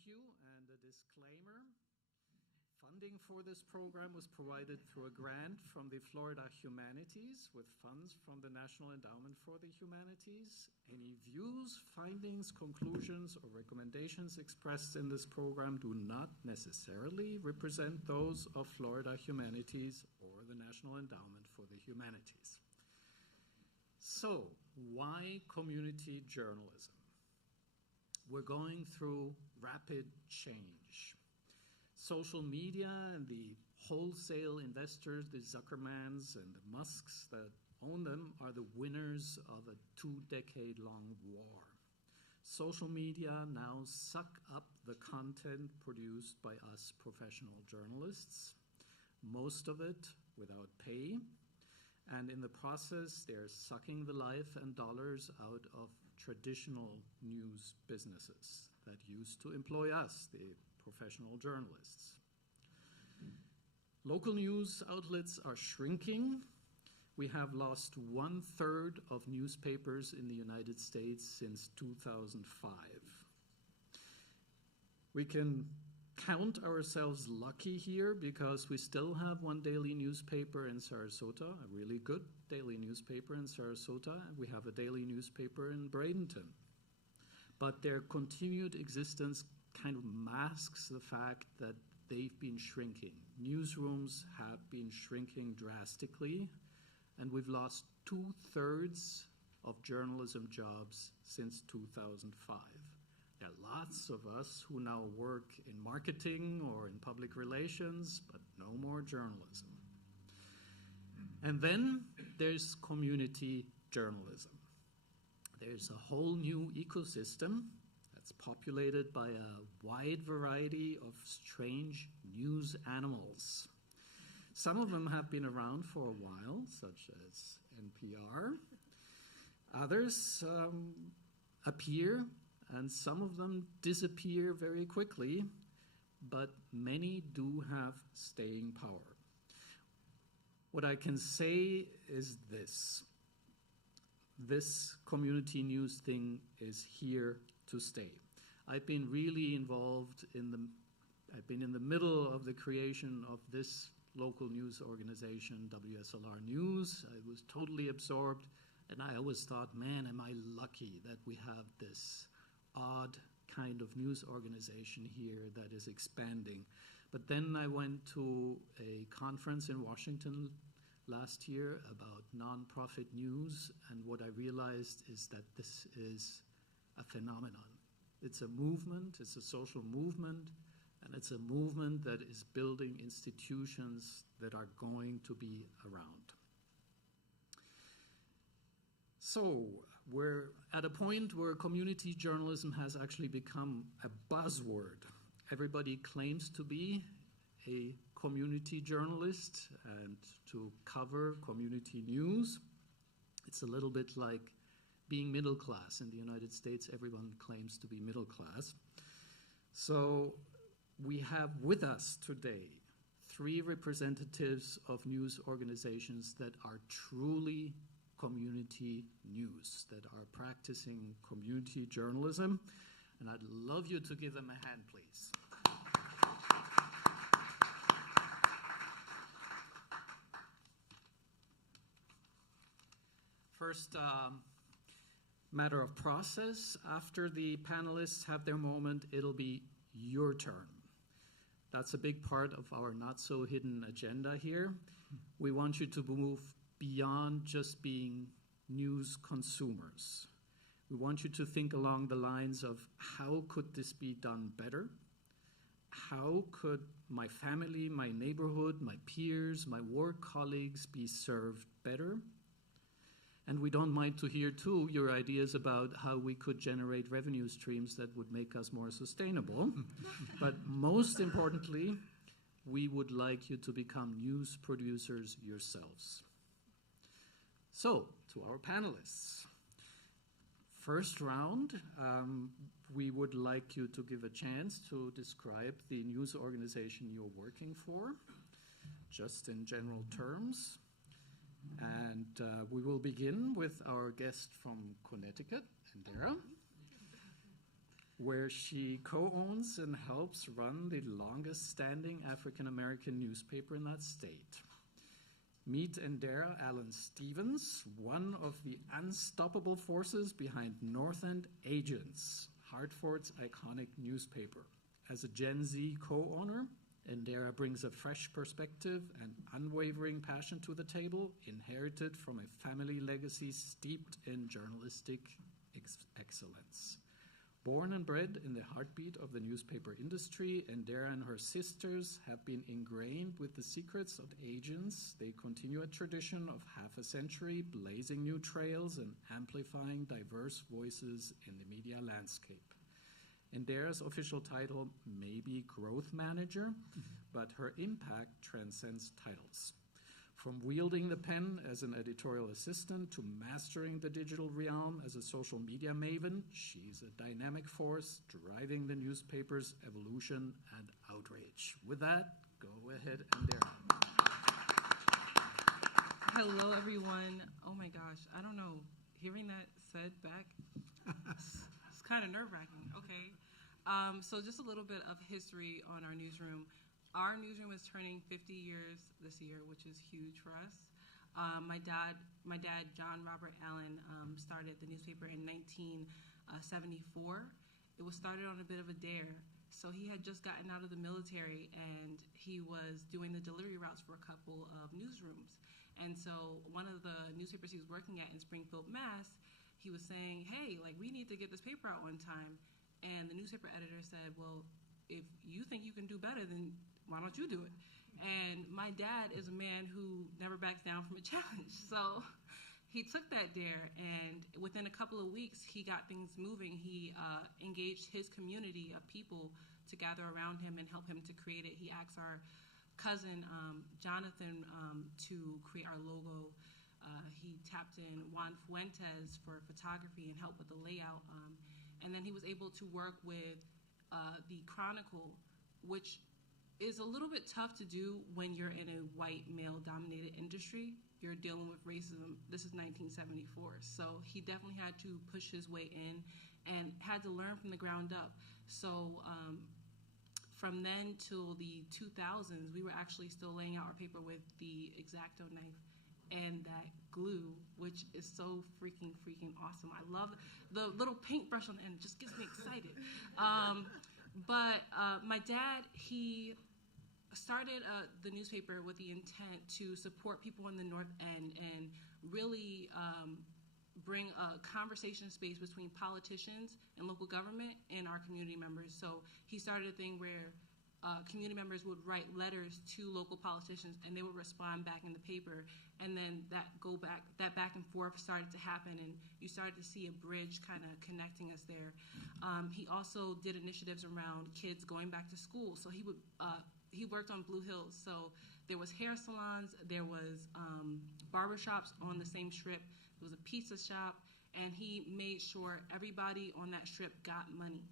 thank you and a disclaimer. Funding for this program was provided through a grant from the Florida Humanities with funds from the National Endowment for the Humanities. Any views, findings, conclusions, or recommendations expressed in this program do not necessarily represent those of Florida Humanities or the National Endowment for the Humanities. So, why community journalism? We're going through rapid change. Social media and the wholesale investors, the Zuckermans and the Musks that own them, are the winners of a 2-decade-long war. Social media now suck up the content produced by us professional journalists, most of it without pay, and in the process they're sucking the life and dollars out of traditional news businesses that used to employ us, the professional journalists. Local news outlets are shrinking. We have lost 1/3 of newspapers in the United States since 2005. We can count ourselves lucky here because we still have one daily newspaper in Sarasota, a really good daily newspaper in Sarasota. We have a daily newspaper in Bradenton. But their continued existence kind of masks the fact that they've been shrinking. Newsrooms have been shrinking drastically, and we've lost 2/3 of journalism jobs since 2005. There are lots of us who now work in marketing or in public relations, but no more journalism. And then there's community journalism. There's a whole new ecosystem that's populated by a wide variety of strange news animals. Some of them have been around for a while, such as NPR. Others appear, and some of them disappear very quickly, but many do have staying power. What I can say is this. This community news thing is here to stay. I've been really involved I've been in the middle of the creation of this local news organization, WSLR News. I was totally absorbed, and I always thought, man, am I lucky that we have this odd kind of news organization here that is expanding. But then I went to a conference in Washington last year about nonprofit news, and what I realized is that this is a phenomenon. It's a movement, it's a social movement, and it's a movement that is building institutions that are going to be around. So we're at a point where community journalism has actually become a buzzword. Everybody claims to be a community journalist and to cover community news. It's a little bit like being middle class. In the United States, everyone claims to be middle class. So we have with us today 3 representatives of news organizations that are truly community news, that are practicing community journalism. And I'd love you to give them a hand, please. First, matter of process. After the panelists have their moment, it'll be your turn. That's a big part of our not-so-hidden agenda here. We want you to move beyond just being news consumers. We want you to think along the lines of, how could this be done better? How could my family, my neighborhood, my peers, my work colleagues be served better? And we don't mind to hear, too, your ideas about how we could generate revenue streams that would make us more sustainable. But most importantly, we would like you to become news producers yourselves. So, to our panelists. First round, we would like you to give a chance to describe the news organization you're working for, just in general terms. And we will begin with our guest from Connecticut, Indira. where she co-owns and helps run the longest-standing African-American newspaper in that state. Meet Ndera Allen Stevens, one of the unstoppable forces behind North End Agents, Hartford's iconic newspaper. As a Gen Z co-owner, Ndera brings a fresh perspective and unwavering passion to the table, inherited from a family legacy steeped in journalistic excellence. Born and bred in the heartbeat of the newspaper industry, Ndera and her sisters have been ingrained with the secrets of agents. They continue a tradition of half a century, blazing new trails and amplifying diverse voices in the media landscape. Ndera's official title may be Growth Manager, but her impact transcends titles. From wielding the pen as an editorial assistant to mastering the digital realm as a social media maven, she's a dynamic force driving the newspaper's evolution and outrage. With that, go ahead, Ndera. Hello, everyone. Oh my gosh, I don't know. Hearing that said back, it's kind of nerve-wracking. Okay. So just a little bit of history on our newsroom. Our newsroom is turning 50 years this year, which is huge for us. My dad, John Robert Allen, started the newspaper in 1974. It was started on a bit of a dare. So he had just gotten out of the military, and he was doing the delivery routes for a couple of newsrooms. And so one of the newspapers he was working at in Springfield, Mass., he was saying, hey, like, we need to get this paper out one time. And the newspaper editor said, well, if you think you can do better, then why don't you do it? And my dad is a man who never backs down from a challenge. So he took that dare, and within a couple of weeks, he got things moving. He engaged his community of people to gather around him and help him to create it. He asked our cousin, Jonathan, to create our logo. He tapped in Juan Fuentes for photography and help with the layout. And then he was able to work with the Chronicle, which is a little bit tough to do when you're in a white male-dominated industry. You're dealing with racism. This is 1974. So he definitely had to push his way in and had to learn from the ground up. So from then till the 2000s, we were actually still laying out our paper with the X-Acto knife and that glue, which is so freaking awesome. I love the little paintbrush on the end. It just gets me excited. But my dad, he started the newspaper with the intent to support people in the North End and really bring a conversation space between politicians and local government and our community members. So he started a thing where community members would write letters to local politicians, and they would respond back in the paper, and then that back and forth started to happen, and you started to see a bridge kind of connecting us there. He also did initiatives around kids going back to school. So he worked on Blue Hills, so there was hair salons, there was barbershops on the same strip, there was a pizza shop, and he made sure everybody on that strip got money.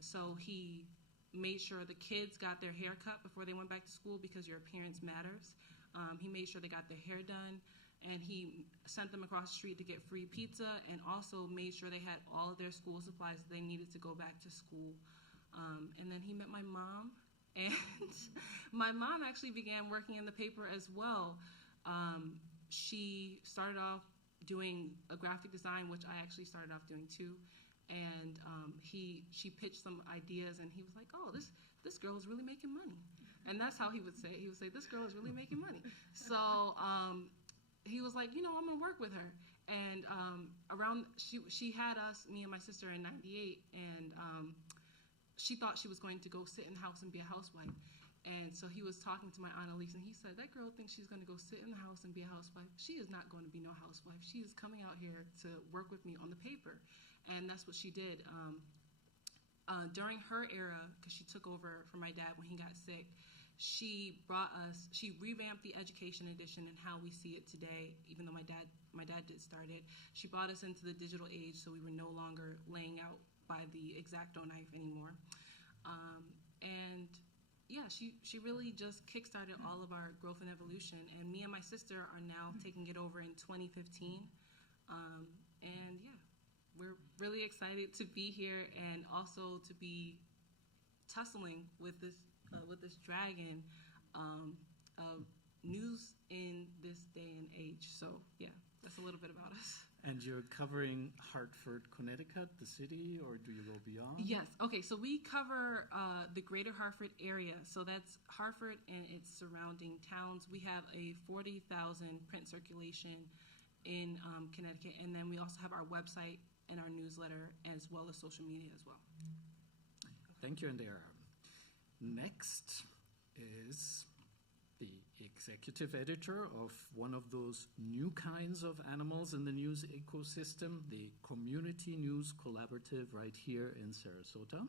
So he made sure the kids got their hair cut before they went back to school because your appearance matters. He made sure they got their hair done, and he sent them across the street to get free pizza, and also made sure they had all of their school supplies they needed to go back to school. And then he met my mom, and my mom actually began working in the paper as well. She started off doing a graphic design, which I actually started off doing too. And she pitched some ideas, and he was like, oh, this girl is really making money. And that's how he would say it. He would say, this girl is really making money. So he was like, I'm going to work with her. And she had us, me and my sister, in 98, and she thought she was going to go sit in the house and be a housewife. And so he was talking to my Aunt Elise, and he said, that girl thinks she's going to go sit in the house and be a housewife. She is not going to be no housewife. She is coming out here to work with me on the paper. And that's what she did. During her era, because she took over for my dad when he got sick, she revamped the education edition and how we see it today, even though my dad did start it. She brought us into the digital age, so we were no longer laying out by the X-Acto knife anymore. And yeah, she really just kickstarted all of our growth and evolution. And me and my sister are now taking it over in 2015. And yeah, we're really excited to be here and also to be tussling with this dragon of news in this day and age. So yeah, that's a little bit about us. And you're covering Hartford, Connecticut, the city, or do you go beyond? Yes. Okay. So we cover the greater Hartford area. So that's Hartford and its surrounding towns. We have a 40,000 print circulation in Connecticut, and then we also have our website and our newsletter, as well as social media as well. Thank you, Indira. Next is the executive editor of one of those new kinds of animals in the news ecosystem, the Community News Collaborative right here in Sarasota.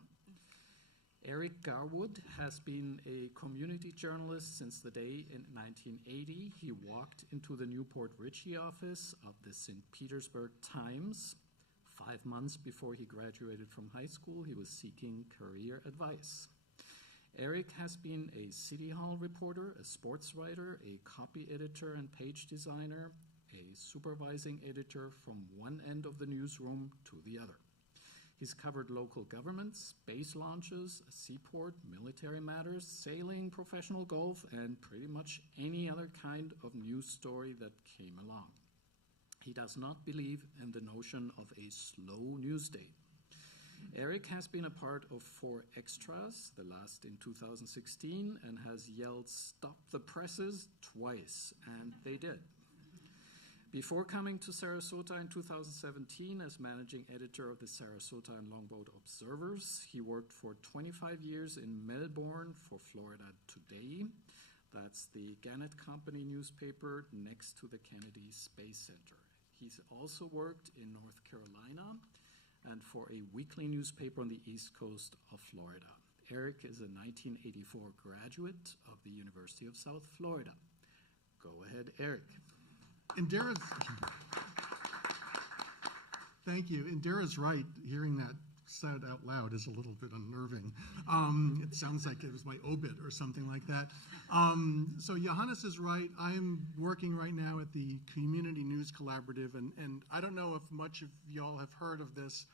Eric Garwood has been a community journalist since the day in 1980. He walked into the Newport Richey office of the St. Petersburg Times. 5 months before he graduated from high school, he was seeking career advice. Eric has been a City Hall reporter, a sports writer, a copy editor and page designer, a supervising editor from one end of the newsroom to the other. He's covered local governments, space launches, a seaport, military matters, sailing, professional golf, and pretty much any other kind of news story that came along. He does not believe in the notion of a slow news day. Eric has been a part of 4 extras, the last in 2016, and has yelled, "Stop the presses," twice, and they did. Before coming to Sarasota in 2017 as managing editor of the Sarasota and Longboat Observers, he worked for 25 years in Melbourne for Florida Today. That's the Gannett Company newspaper next to the Kennedy Space Center. He's also worked in North Carolina and for a weekly newspaper on the East Coast of Florida. Eric is a 1984 graduate of the University of South Florida. Go ahead, Eric. Indira's, thank you. Indira's right. Hearing that said out loud is a little bit unnerving. It sounds like it was my obit or something like that. So Johannes is right. I'm working right now at the Community News Collaborative, and I don't know if much of y'all have heard of this.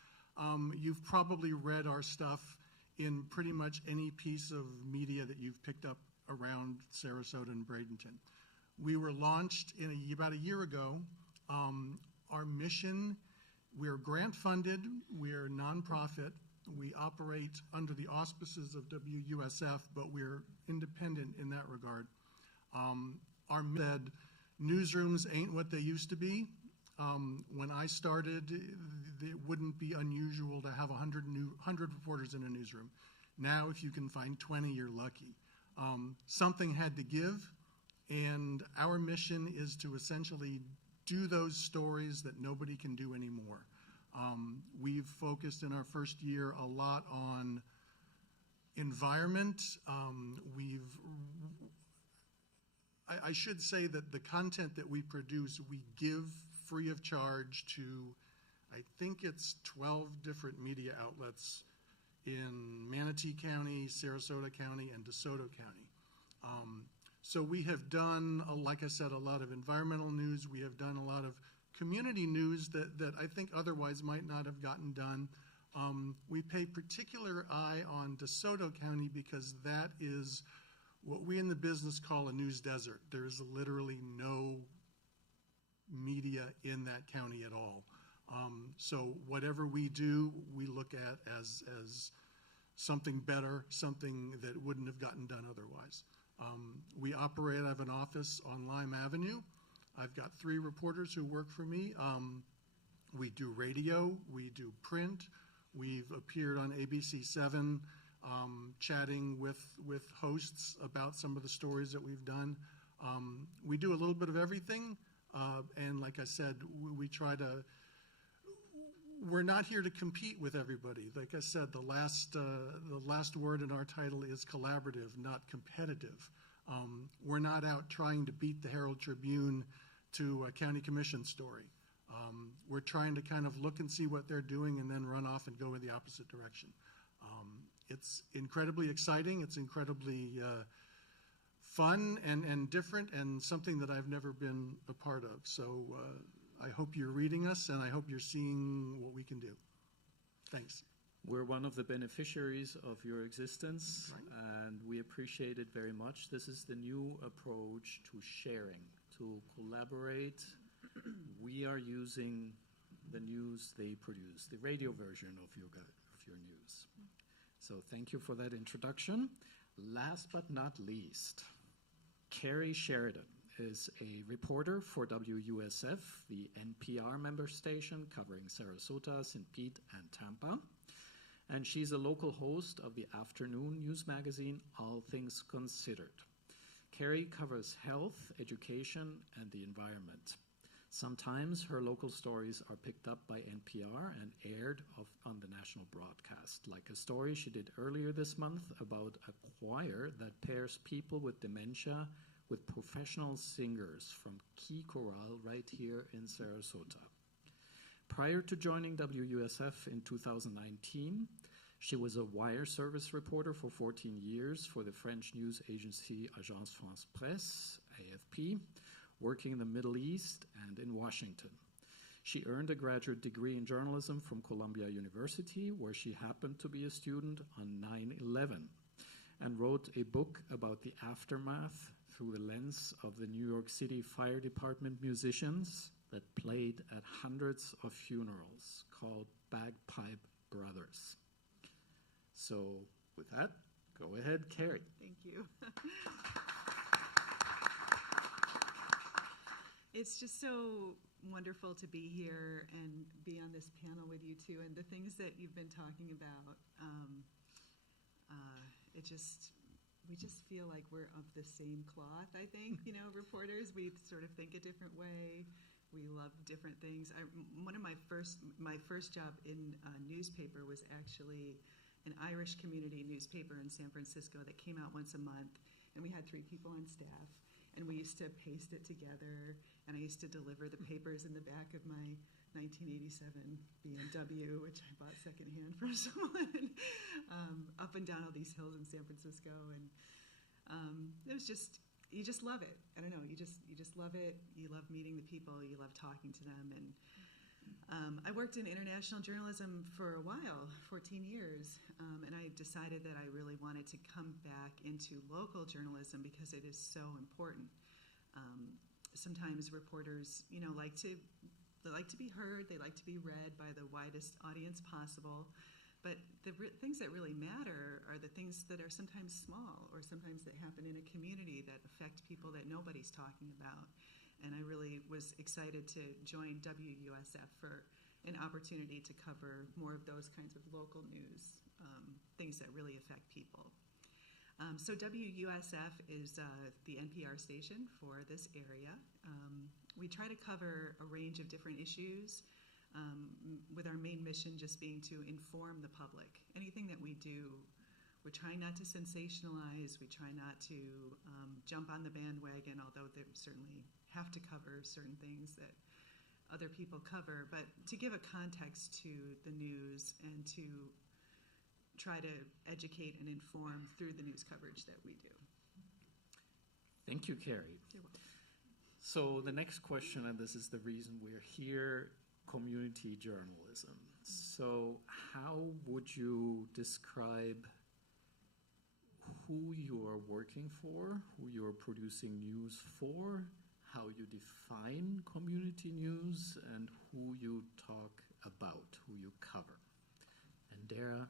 You've probably read our stuff in pretty much any piece of media that you've picked up around Sarasota and Bradenton. We were launched about a year ago. Our mission, we're grant funded, we're nonprofit, we operate under the auspices of WUSF, but we're independent in that regard. Our mission said, newsrooms ain't what they used to be. When I started, it wouldn't be unusual to have 100 reporters in a newsroom. Now, if you can find 20, you're lucky. Something had to give. And our mission is to essentially do those stories that nobody can do anymore. We've focused in our first year a lot on environment. I should say that the content that we produce, we give free of charge to, I think it's 12 different media outlets in Manatee County, Sarasota County, and DeSoto County. So we have done, like I said, a lot of environmental news. We have done a lot of community news that I think otherwise might not have gotten done. We pay particular eye on DeSoto County because that is what we in the business call a news desert. There is literally no media in that county at all. So whatever we do, we look at as something better, something that wouldn't have gotten done otherwise. We operate, I have an office on Lime Avenue. I've got 3 reporters who work for me. We do radio, we do print. We've appeared on ABC7 chatting with hosts about some of the stories that we've done. We do a little bit of everything. And like I said, we try to, we're not here to compete with everybody. Like I said, the last word in our title is collaborative, not competitive. We're not out trying to beat the Herald Tribune to a county commission story. We're trying to kind of look and see what they're doing and then run off and go in the opposite direction. It's incredibly exciting. It's incredibly fun and different and something that I've never been a part of. So I hope you're reading us, and I hope you're seeing what we can do. Thanks. We're one of the beneficiaries of your existence, and we appreciate it very much. This is the new approach to sharing, to collaborate. We are using the news they produce, the radio version of your news. So thank you for that introduction. Last but not least, Carrie Sheridan is a reporter for WUSF, the NPR member station covering Sarasota, St. Pete, and Tampa. And she's a local host of the afternoon news magazine, All Things Considered. Carrie covers health, education, and the environment. Sometimes her local stories are picked up by NPR and aired on the national broadcast, like a story she did earlier this month about a choir that pairs people with dementia with professional singers from Key Chorale right here in Sarasota. Prior to joining WUSF in 2019, she was a wire service reporter for 14 years for the French news agency Agence France Presse, AFP, working in the Middle East and in Washington. She earned a graduate degree in journalism from Columbia University, where she happened to be a student on 9/11, and wrote a book about the aftermath through the lens of the New York City Fire Department musicians that played at hundreds of funerals, called Bagpipe Brothers. So with that, go ahead, Carrie. Thank you. It's just so wonderful to be here and be on this panel with you two, and the things that you've been talking about. We just feel like we're of the same cloth, I think, reporters. We sort of think a different way. We love different things. One of my first job in a newspaper was actually an Irish community newspaper in San Francisco that came out once a month, and we had 3 people on staff, and we used to paste it together, and I used to deliver the papers in the back of my 1987 BMW, which I bought secondhand from someone, up and down all these hills in San Francisco, and it was just, you just love it. I don't know, you just love it. You love meeting the people, you love talking to them, and I worked in international journalism for a while, 14 years, and I decided that I really wanted to come back into local journalism because it is so important. Sometimes reporters, they like to be heard, they like to be read by the widest audience possible, but the things that really matter are the things that are sometimes small or sometimes that happen in a community that affect people that nobody's talking about. And I really was excited to join WUSF for an opportunity to cover more of those kinds of local news, things that really affect people. So WUSF is the NPR station for this area. We try to cover a range of different issues, with our main mission just being to inform the public. Anything that we do, we're trying not to sensationalize, we try not to jump on the bandwagon, although they certainly have to cover certain things that other people cover, but to give a context to the news and to try to educate and inform through the news coverage that we do. Thank you, Carrie. You're welcome. So the next question, and this is the reason we're here, community journalism. So how would you describe who you are working for, who you are producing news for, how you define community news, and who you talk about, who you cover? And Dara,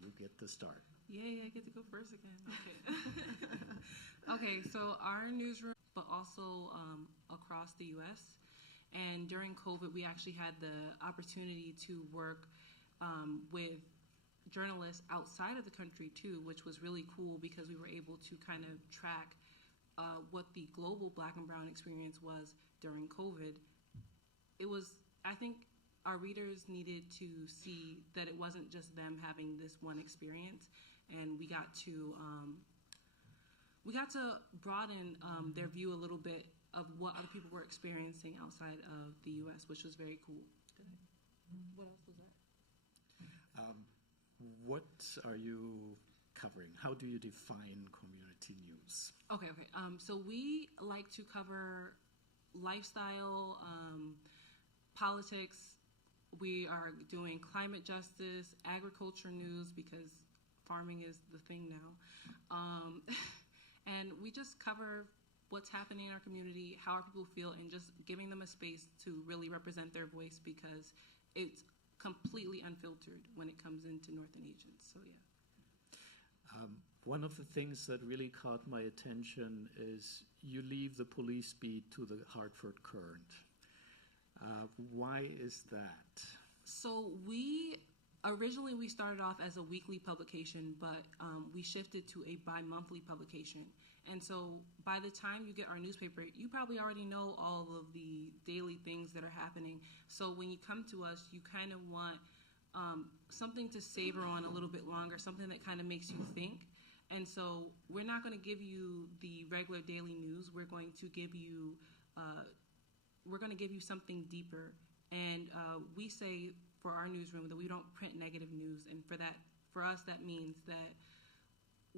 you get the start. Yay, I get to go first again. Okay. Okay, so our newsroom, but also across the U.S., and during COVID, we actually had the opportunity to work with journalists outside of the country too, which was really cool because we were able to kind of track what the global Black and Brown experience was during COVID. It was, I think our readers needed to see that it wasn't just them having this one experience, and we got to broaden their view a little bit of what other people were experiencing outside of the U.S., which was very cool. What else was that? What are you covering? How do you define community news? Okay. So we like to cover lifestyle, politics. We are doing climate justice, agriculture news, because farming is the thing now. And we just cover what's happening in our community, how our people feel, and just giving them a space to really represent their voice, because it's completely unfiltered when it comes into Northern Agents. So yeah. One of the things that really caught my attention is you leave the police beat to the Hartford Courant. Why is that? So we started off as a weekly publication, but we shifted to a bi-monthly publication. And so by the time you get our newspaper, you probably already know all of the daily things that are happening. So when you come to us, you kind of want something to savor on a little bit longer, something that kind of makes you think. And so we're not going to give you the regular daily news. We're going to give you something deeper. And we say for our newsroom that we don't print negative news. And for us, that means that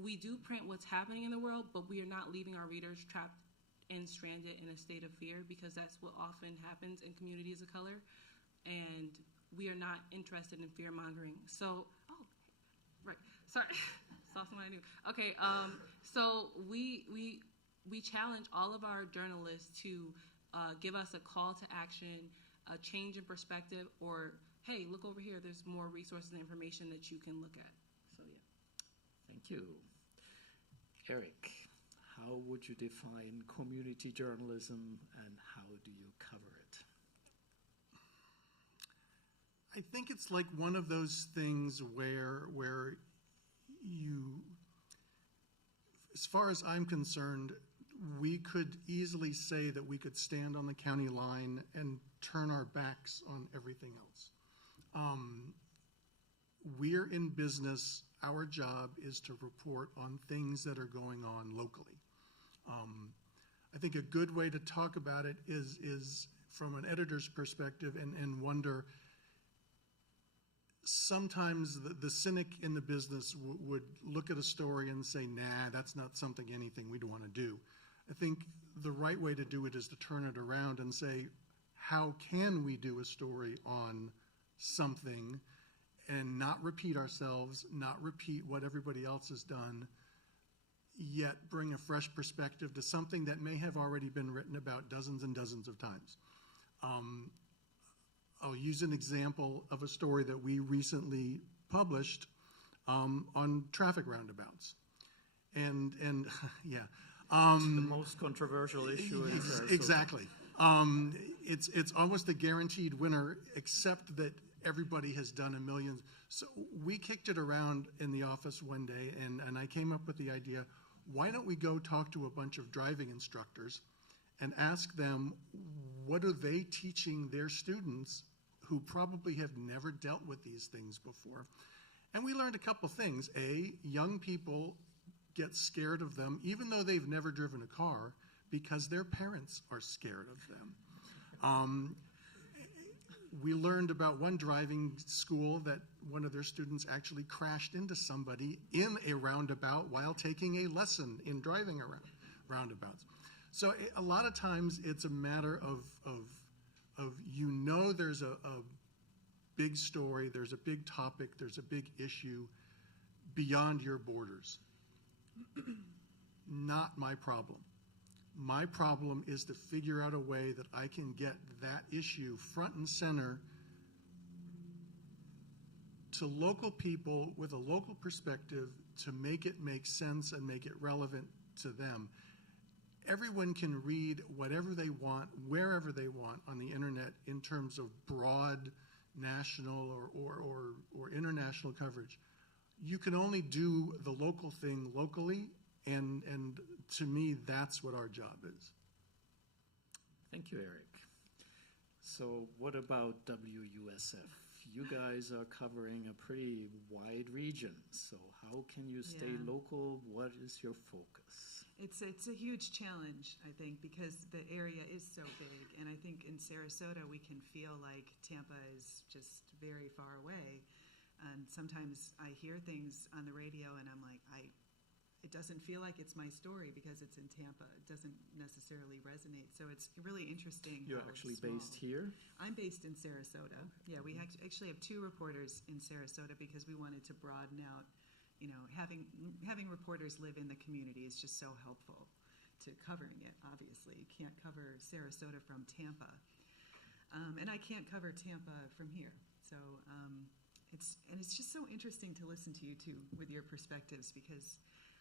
we do print what's happening in the world, but we are not leaving our readers trapped and stranded in a state of fear, because that's what often happens in communities of color. And we are not interested in fear mongering. So, right, sorry, saw somebody new. Okay, so we challenge all of our journalists to give us a call to action, a change in perspective, or hey, look over here, there's more resources and information that you can look at. So yeah. Thank you. Eric, how would you define community journalism, and how do you cover it? I think it's like one of those things where you, as far as I'm concerned, we could easily say that we could stand on the county line and turn our backs on everything else. We're in business. Our job is to report on things that are going on locally. I think a good way to talk about it is from an editor's perspective, and wonder, sometimes the cynic in the business would look at a story and say, nah, that's not anything we'd want to do. I think the right way to do it is to turn it around and say, how can we do a story on something and not repeat ourselves, not repeat what everybody else has done, yet bring a fresh perspective to something that may have already been written about dozens and dozens of times. I'll use an example of a story that we recently published on traffic roundabouts. And yeah. The most controversial issue in Sarasota. Exactly. It's almost a guaranteed winner, except that everybody has done a million. So we kicked it around in the office one day, and I came up with the idea, why don't we go talk to a bunch of driving instructors and ask them, what are they teaching their students who probably have never dealt with these things before? And we learned a couple things. A, young people get scared of them, even though they've never driven a car, because their parents are scared of them. We learned about one driving school that one of their students actually crashed into somebody in a roundabout while taking a lesson in driving around roundabouts. So a lot of times it's a matter of there's a big story, there's a big topic, there's a big issue beyond your borders. Not my problem. My problem is to figure out a way that I can get that issue front and center to local people with a local perspective, to make it make sense and make it relevant to them. Everyone can read whatever they want, wherever they want on the internet in terms of broad national or international coverage. You can only do the local thing locally, and to me, that's what our job is. Thank you, Eric. So what about WUSF? You guys are covering a pretty wide region, so how can you stay local? What is your focus? It's a huge challenge, I think, because the area is so big, and I think in Sarasota we can feel like Tampa is just very far away. And sometimes I hear things on the radio and I'm like, it doesn't feel like it's my story because it's in Tampa. It doesn't necessarily resonate. So it's really interesting. You're how actually small. based here? I'm based in Sarasota. Yeah, we actually have 2 reporters in Sarasota because we wanted to broaden out, having reporters live in the community is just so helpful to covering it, obviously. You can't cover Sarasota from Tampa. And I can't cover Tampa from here. So it's just so interesting to listen to you two with your perspectives, because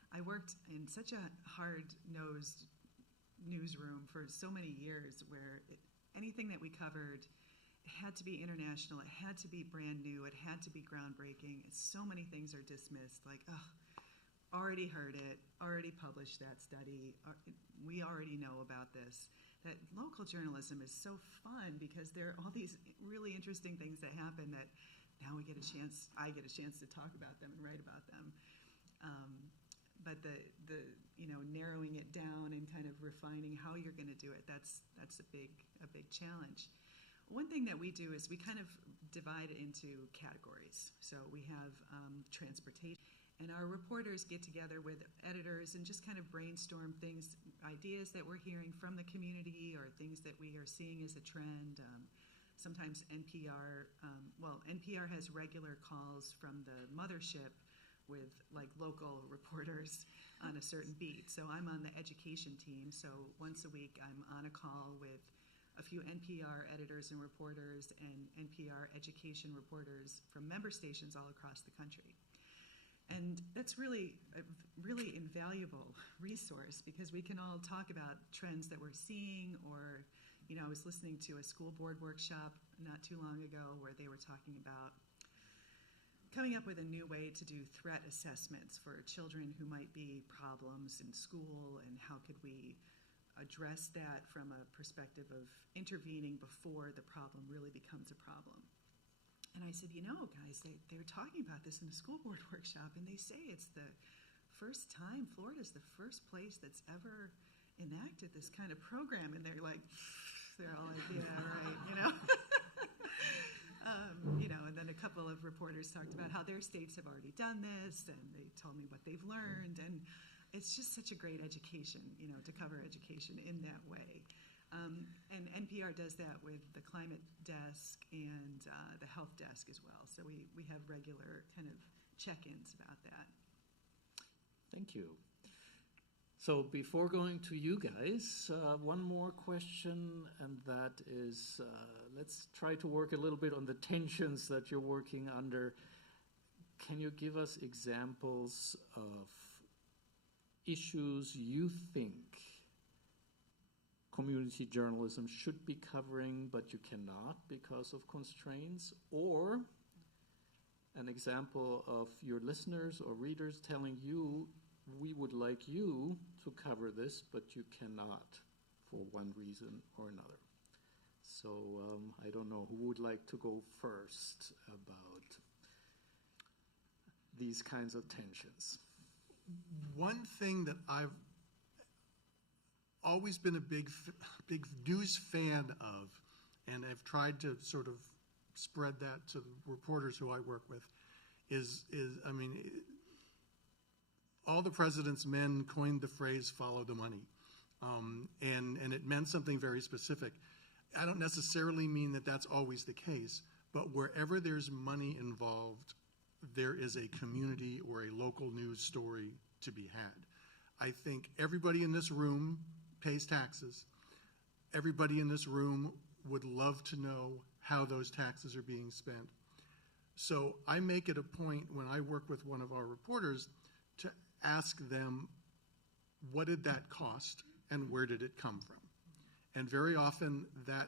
I worked in such a hard-nosed newsroom for so many years where anything that we covered had to be international, it had to be brand new, it had to be groundbreaking. So many things are dismissed, like, already heard it, already published that study, we already know about this. That local journalism is so fun because there are all these really interesting things that happen that now I get a chance to talk about them and write about them. But the narrowing it down and kind of refining how you're going to do it, that's a big challenge. One thing that we do is we kind of divide it into categories. So we have transportation, and our reporters get together with editors and just kind of brainstorm things, ideas that we're hearing from the community or things that we are seeing as a trend. Sometimes NPR has regular calls from the mothership with like local reporters on a certain beat. So I'm on the education team. So once a week I'm on a call with a few NPR editors and reporters and NPR education reporters from member stations all across the country. And that's really a really invaluable resource because we can all talk about trends that we're seeing, or, I was listening to a school board workshop not too long ago where they were talking about coming up with a new way to do threat assessments for children who might be problems in school, and how could we address that from a perspective of intervening before the problem really becomes a problem. And I said, guys, they're talking about this in a school board workshop, and they say it's the first time, Florida's the first place that's ever enacted this kind of program. And they're all like, yeah, right, and then a couple of reporters talked about how their states have already done this, and they told me what they've learned. And it's just such a great education, to cover education in that way. And NPR does that with the climate desk and the health desk as well. So we have regular kind of check-ins about that. Thank you. So before going to you guys, one more question, and that is, let's try to work a little bit on the tensions that you're working under. Can you give us examples of issues you think community journalism should be covering, but you cannot because of constraints, or an example of your listeners or readers telling you, we would like you to cover this, but you cannot for one reason or another. So I don't know who would like to go first about these kinds of tensions. One thing that I've always been a big news fan of, and I've tried to sort of spread that to the reporters who I work with, is all the president's men coined the phrase "follow the money," and it meant something very specific. I don't necessarily mean that that's always the case, but wherever there's money involved, there is a community or a local news story to be had. I think everybody in this room pays taxes. Everybody in this room would love to know how those taxes are being spent. So I make it a point when I work with one of our reporters to ask them, what did that cost and where did it come from? And very often that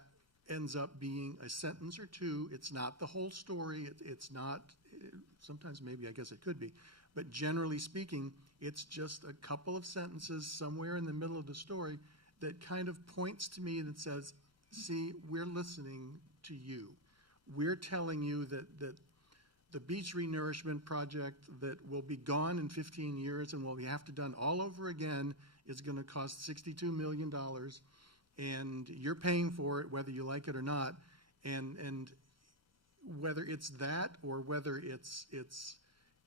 ends up being a sentence or two. It's not the whole story. It's not, sometimes maybe I guess it could be, but generally speaking, it's just a couple of sentences somewhere in the middle of the story that kind of points to me and says, see, we're listening to you. We're telling you that the beach renourishment project that will be gone in 15 years and will be have to done all over again is going to cost $62 million, and you're paying for it whether you like it or not. And whether it's that or whether it's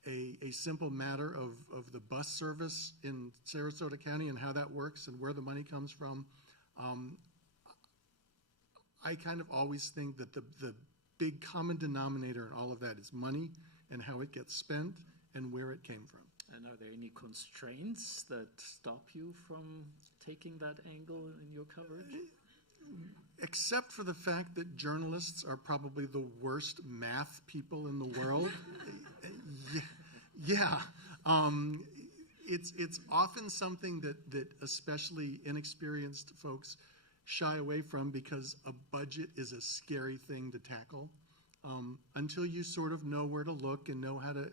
a simple matter of the bus service in Sarasota County and how that works and where the money comes from. I kind of always think that the big common denominator in all of that is money and how it gets spent and where it came from. And are there any constraints that stop you from taking that angle in your coverage? Except for the fact that journalists are probably the worst math people in the world. Yeah. It's often something that especially inexperienced folks shy away from because a budget is a scary thing to tackle. Until you sort of know where to look and know how to...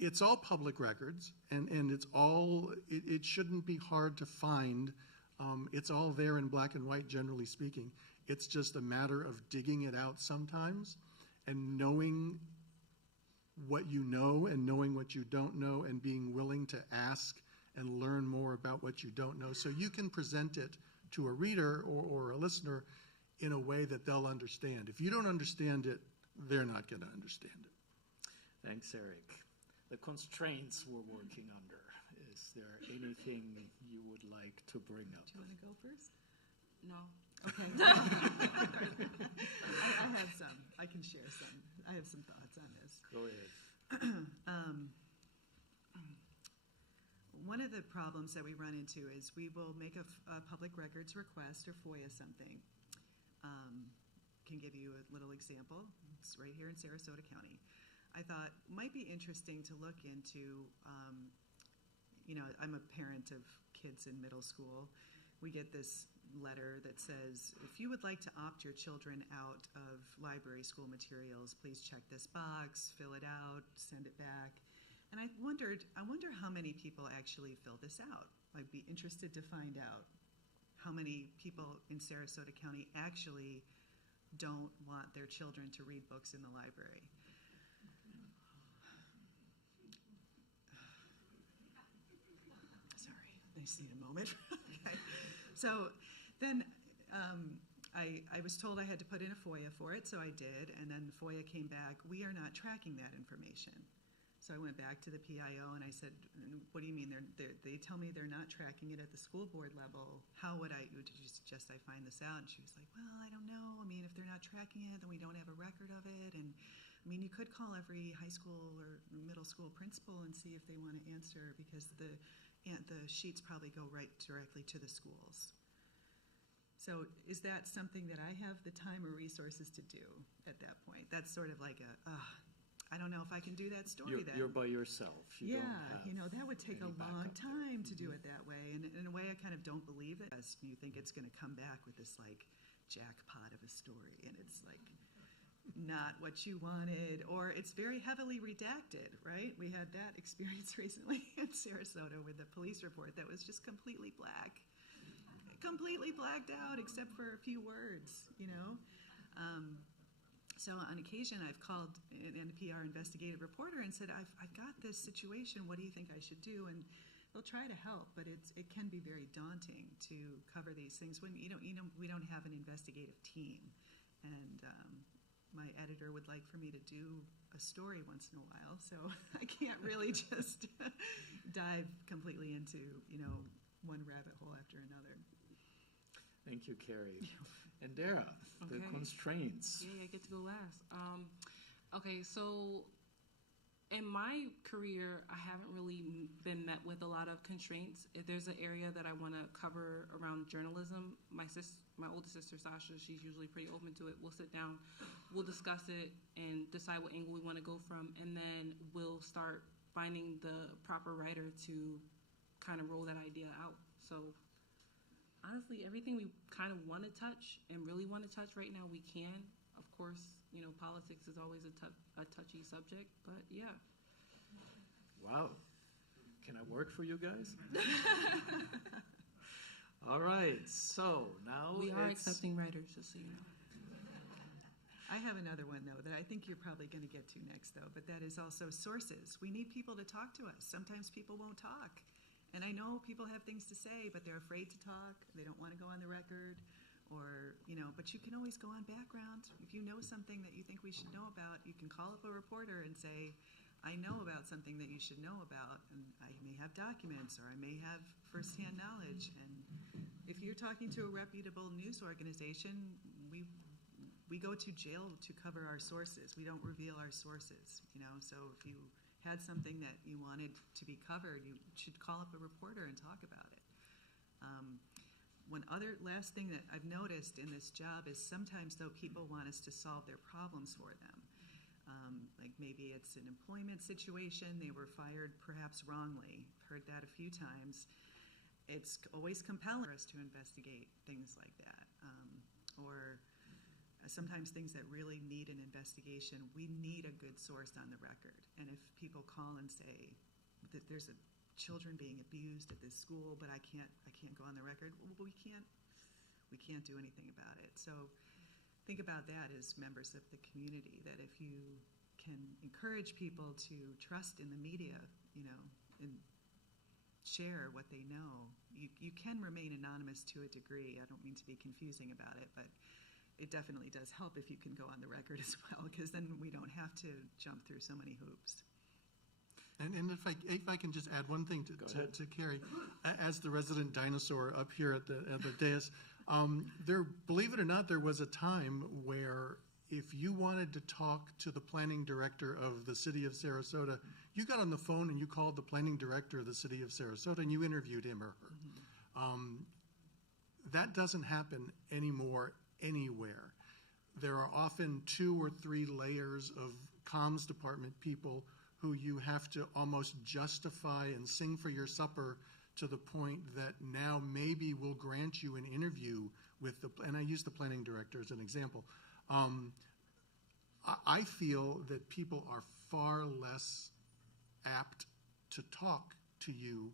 It's all public records, and it shouldn't be hard to find. It's all there in black and white, generally speaking. It's just a matter of digging it out sometimes and knowing what you know and knowing what you don't know and being willing to ask and learn more about what you don't know so you can present it to a reader or a listener in a way that they'll understand. If you don't understand it, they're not going to understand it. Thanks, Eric. The constraints we're working under. Is there anything you would like to bring up? Do you want to go first? No. Okay. I have some. I can share some. I have some thoughts on this. Go ahead. One of the problems that we run into is we will make a public records request or FOIA something. Can give you a little example. It's right here in Sarasota County. I thought might be interesting to look into, I'm a parent of kids in middle school. We get this letter that says, if you would like to opt your children out of library school materials, please check this box, fill it out, send it back. And I wonder how many people actually fill this out. I'd be interested to find out how many people in Sarasota County actually don't want their children to read books in the library. Sorry, I just need a moment. Okay. So then I was told I had to put in a FOIA for it, so I did, and then FOIA came back, we are not tracking that information. So I went back to the PIO and I said, what do you mean? They tell me they're not tracking it at the school board level. How would you suggest I find this out? And she was like, well, I don't know. I mean, if they're not tracking it, then we don't have a record of it. And I mean, you could call every high school or middle school principal and see if they want to answer because the sheets probably go right directly to the schools. So is that something that I have the time or resources to do at that point? That's sort of like I don't know if I can do that story then. You're by yourself. You don't have that would take a long time to do it that way. And in a way, I kind of don't believe it. You think it's going to come back with this like jackpot of a story, and it's like not what you wanted, or it's very heavily redacted, right? We had that experience recently in Sarasota with the police report that was just completely blacked out except for a few words, So on occasion, I've called an NPR investigative reporter and said, I've got this situation. What do you think I should do? And they'll try to help, but it can be very daunting to cover these things when we don't have an investigative team. And my editor would like for me to do a story once in a while, so I can't really just dive completely into one rabbit hole after another. Thank you, Carrie. And Dara, the constraints. Yeah, I get to go last. Okay, so in my career, I haven't really been met with a lot of constraints. If there's an area that I want to cover around journalism, my older sister, Sasha, she's usually pretty open to it. We'll sit down, we'll discuss it, and decide what angle we want to go from, and then we'll start finding the proper writer to kind of roll that idea out. So honestly, everything we kind of want to touch and really want to touch right now, we can. Of course, politics is always a touchy subject, but yeah. Wow. Can I work for you guys? All right, so now we are accepting writers, just so you know. I have another one, though, that I think you're probably going to get to next, though, but that is also sources. We need people to talk to us. Sometimes people won't talk. And I know people have things to say, but they're afraid to talk. They don't want to go on the record, but you can always go on background. If you know something that you think we should know about, you can call up a reporter and say, I know about something that you should know about, and I may have documents or I may have firsthand knowledge. And if you're talking to a reputable news organization, we go to jail to cover our sources. We don't reveal our sources, So if you had something that you wanted to be covered, you should call up a reporter and talk about it. One other last thing that I've noticed in this job is sometimes, though, people want us to solve their problems for them. Like maybe it's an employment situation, they were fired perhaps wrongly. Heard that a few times. It's always compelling for us to investigate things like that. Or sometimes things that really need an investigation, we need a good source on the record. And if people call and say that there's children being abused at this school, but I can't go on the record, well, we can't do anything about it. So think about that as members of the community, that if you can encourage people to trust in the media, and share what they know, you can remain anonymous to a degree. I don't mean to be confusing about it, but it definitely does help if you can go on the record as well, because then we don't have to jump through so many hoops. And if I can just add one thing to Carrie, as the resident dinosaur up here at the dais, believe it or not, there was a time where if you wanted to talk to the planning director of the city of Sarasota, you got on the phone and you called the planning director of the city of Sarasota and you interviewed him or her. Mm-hmm. That doesn't happen anymore anywhere. There are often 2 or 3 layers of comms department people who you have to almost justify and sing for your supper to the point that now maybe we'll grant you an interview with and I use the planning director as an example. I feel that people are far less apt to talk to you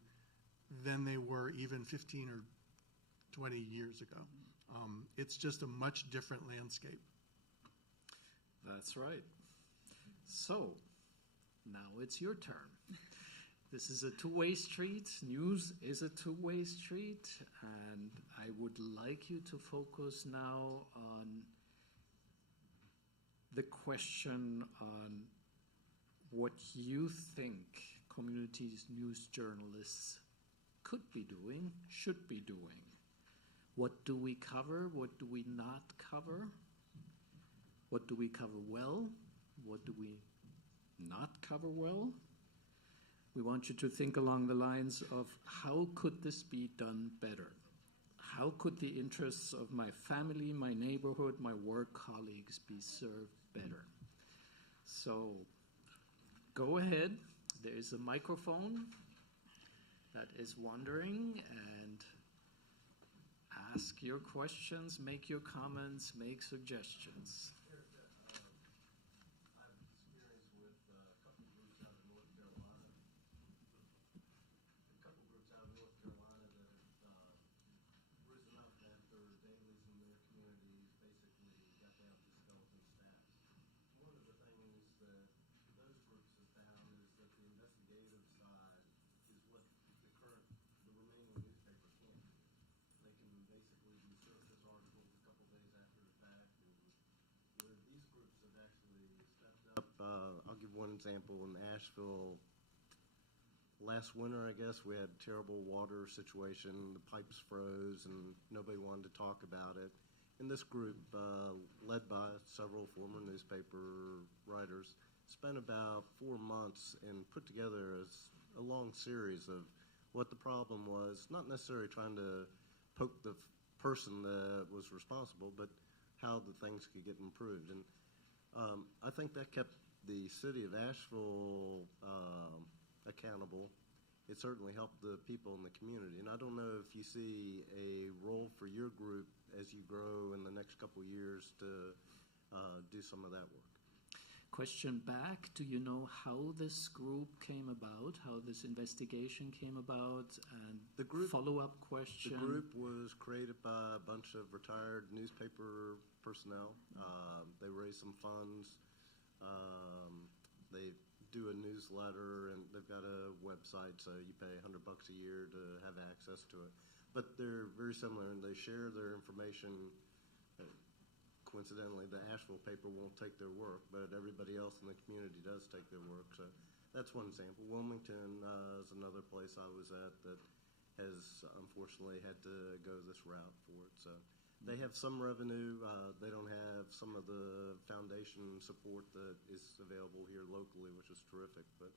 than they were even 15 or 20 years ago. It's just a much different landscape. That's right. So, now it's your turn. This is a two-way street. News is a two-way street, and I would like you to focus now on the question on what you think communities news journalists could be doing, should be doing. What do we cover? What do we not cover? What do we cover well? What do we not cover well? We want you to think along the lines of how could this be done better? How could the interests of my family, my neighborhood, my work colleagues be served better? So go ahead. There is a microphone that is wandering, and ask your questions, make your comments, make suggestions. One example in Asheville, last winter, I guess, we had a terrible water situation. The pipes froze and nobody wanted to talk about it. And this group, led by several former newspaper writers, spent about 4 months and put together a long series of what the problem was, not necessarily trying to poke the person that was responsible, but how the things could get improved. And I think that kept the city of Asheville accountable. It certainly helped the people in the community. And I don't know if you see a role for your group as you grow in the next couple of years to do some of that work. Question back, do you know how this group came about, how this investigation came about, and the group follow-up question? The group was created by a bunch of retired newspaper personnel. They raised some funds. They do a newsletter, and they've got a website, so you pay $100 a year to have access to it. But they're very similar, and they share their information. Coincidentally, the Asheville paper won't take their work, but everybody else in the community does take their work. So That's one example. Wilmington is another place I was at that has unfortunately had to go this route for it. So they have some revenue. They don't have some of the foundation support that is available here locally, which is terrific. But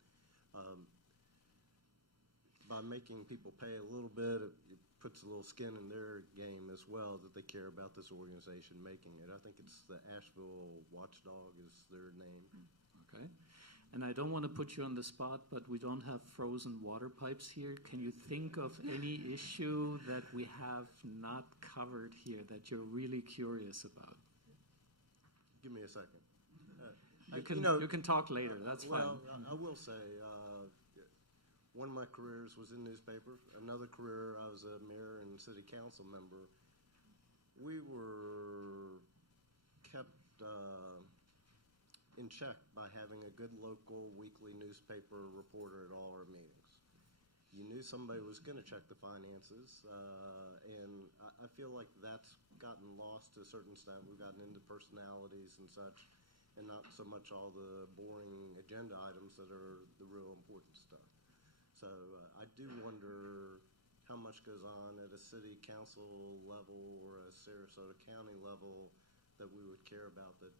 by making people pay a little bit, it puts a little skin in their game as well, that they care about this organization making it. I think it's the Asheville Watchdog is their name. Okay. And I don't want to put you on the spot, but we don't have frozen water pipes here. Can you think of any issue that we have not covered here that you're really curious about? Give me a second. You can talk later. That's fine. Well, I will say, one of my careers was in newspaper. Another career, I was a mayor and city council member. We were kept in check by having a good local weekly newspaper reporter at all our meetings. You knew somebody was going to check the finances, and I feel like that's gotten lost to a certain extent. We've gotten into personalities and such, and not so much all the boring agenda items that are the real important stuff. So I do wonder how much goes on at a city council level or a Sarasota County level that we would care about that,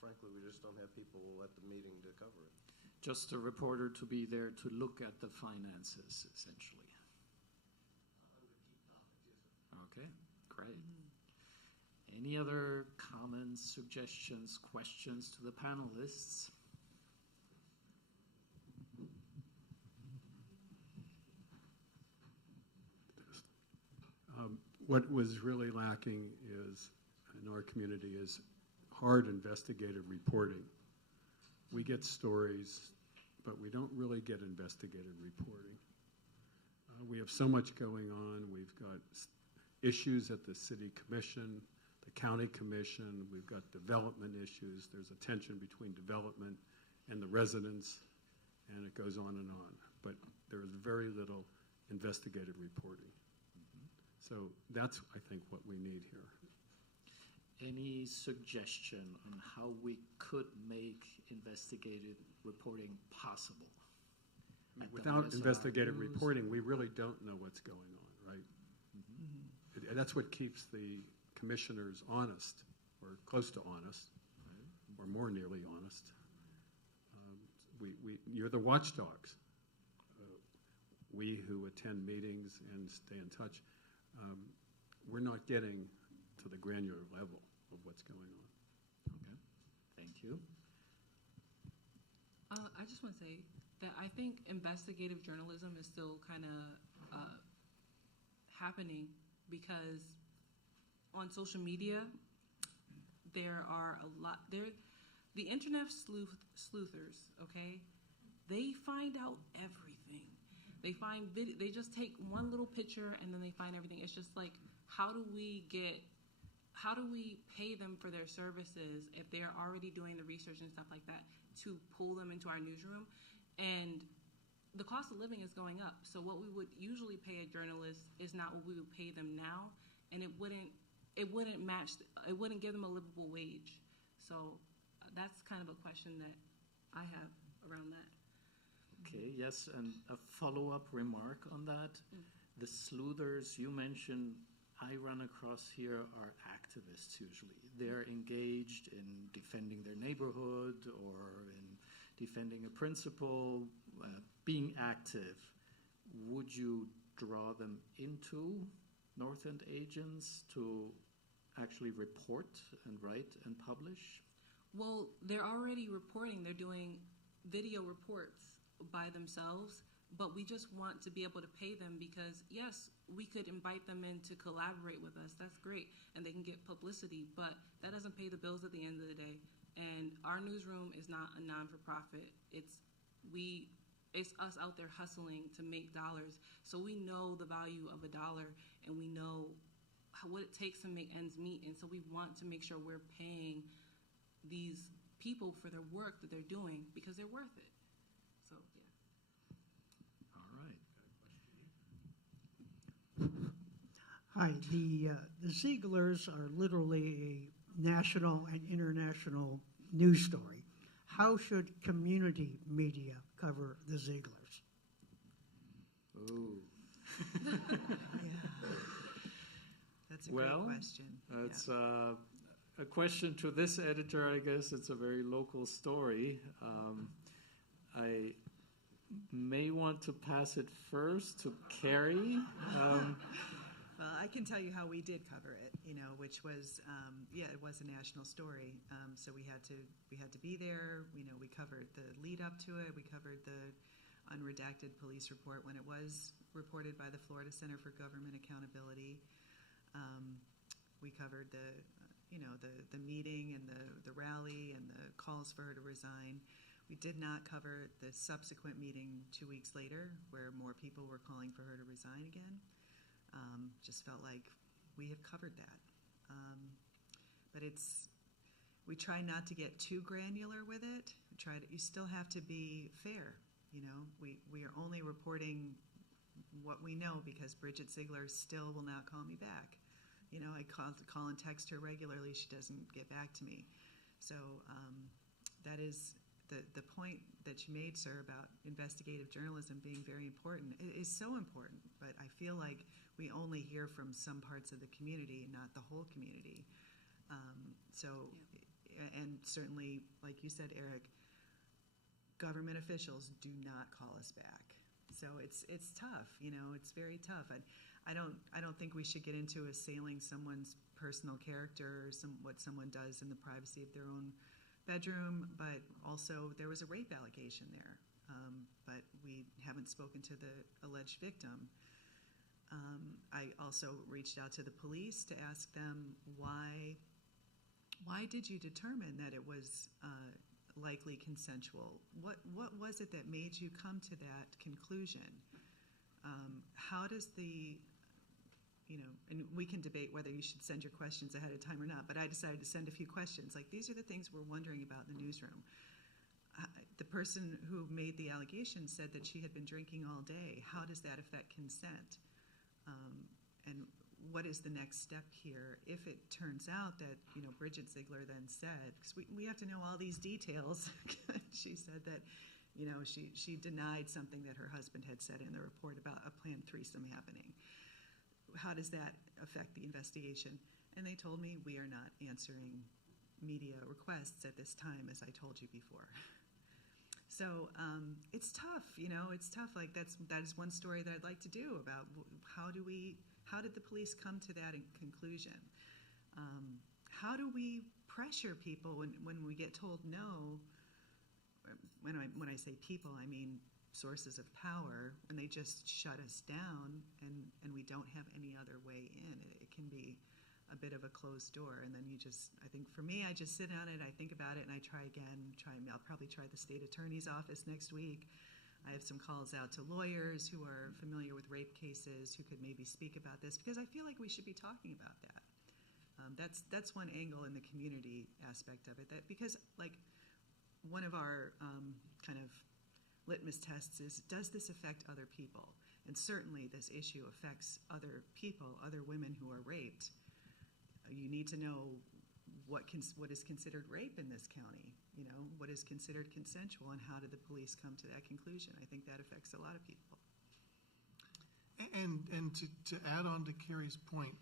frankly, we just don't have people at the meeting to cover it. Just a reporter to be there to look at the finances, essentially. Okay, great. Any other comments, suggestions, questions to the panelists? What was really lacking is, in our community, is hard investigative reporting. We get stories, but we don't really get investigative reporting. We have so much going on. We've got issues at the city commission, the county commission. We've got development issues. There's a tension between development and the residents, and it goes on and on. But there is very little investigative reporting. So that's, I think, what we need here. Any suggestion on how we could make investigative reporting possible? Without investigative reporting, we really don't know what's going on, right? Mm-hmm. That's what keeps the commissioners honest, or close to honest, or more nearly honest. You're the watchdogs. We who attend meetings and stay in touch, we're not getting to the granular level of what's going on. Okay, thank you. I just want to say that I think investigative journalism is still kind of happening because on social media, there are a lot, the internet sleuthers, okay? They find out everything. They just take one little picture and then they find everything. It's just like, how do we pay them for their services if they're already doing the research and stuff like that to pull them into our newsroom? And the cost of living is going up. So what we would usually pay a journalist is not what we would pay them now, and it wouldn't give them a livable wage. So that's kind of a question that I have around that. Okay, yes, and a follow-up remark on that. The sleuthers you mentioned, I run across here are activists usually. They're engaged in defending their neighborhood or in defending a principle, being active. Would you draw them into North End agents to actually report and write and publish? Well, they're already reporting. They're doing video reports by themselves, but we just want to be able to pay them because, yes, we could invite them in to collaborate with us. That's great, and they can get publicity, but that doesn't pay the bills at the end of the day. And our newsroom is not a non-for-profit. It's us out there hustling to make dollars. So we know the value of $1, and we know what it takes to make ends meet. And so we want to make sure we're paying these people for their work that they're doing because they're worth it. So, yeah. All right. Hi, the Zieglers are literally a national and international news story. how should community media cover the Zieglers? Ooh. Yeah. That's a great question. It's a question to this editor, I guess. It's a very local story. I may want to pass it first to Carrie. Well, I can tell you how we did cover it, which was, it was a national story. So we had to be there. We covered the lead up to it. We covered the unredacted police report when it was reported by the Florida Center for Government Accountability. We covered the meeting and the rally and the calls for her to resign. We did not cover the subsequent meeting 2 weeks later, where more people were calling for her to resign again. Just felt like we had covered that. But we try not to get too granular with it. You still have to be fair. We are only reporting what we know because Bridget Ziegler still will not call me back. I call and text her regularly. She doesn't get back to me. So that is the point that you made, sir, about investigative journalism being very important. It is so important, but I feel like we only hear from some parts of the community, not the whole community. And certainly, like you said, Eric, government officials do not call us back. So it's tough, it's very tough. I don't think we should get into assailing someone's personal character or what someone does in the privacy of their own bedroom, but also there was a rape allegation there, but we haven't spoken to the alleged victim. I also reached out to the police to ask them why did you determine that it was likely consensual? What was it that made you come to that conclusion? How does and we can debate whether you should send your questions ahead of time or not, but I decided to send a few questions. Like, these are the things we're wondering about in the newsroom. The person who made the allegation said that she had been drinking all day. How does that affect consent? And what is the next step here? If it turns out that, Bridget Ziegler then said, because we have to know all these details. She said that, she denied something that her husband had said in the report about a planned threesome happening. How does that affect the investigation? And they told me, we are not answering media requests at this time, as I told you before. So it's tough, it's tough. Like, that is one story that I'd like to do about how did the police come to that conclusion? How do we pressure people when we get told no? When I say people, I mean sources of power, and they just shut us down, and we don't have any other way in. It can be a bit of a closed door, and then I think for me, I just sit on it, I think about it, and I try again. I'll probably try the state attorney's office next week. I have some calls out to lawyers who are familiar with rape cases who could maybe speak about this, because I feel like we should be talking about that. That's one angle in the community aspect of it, because like one of our kind of litmus tests is, does this affect other people? And certainly this issue affects other people, other women who are raped. You need to know what is considered rape in this county, what is considered consensual, and how did the police come to that conclusion? I think that affects a lot of people. And to add on to Carrie's point,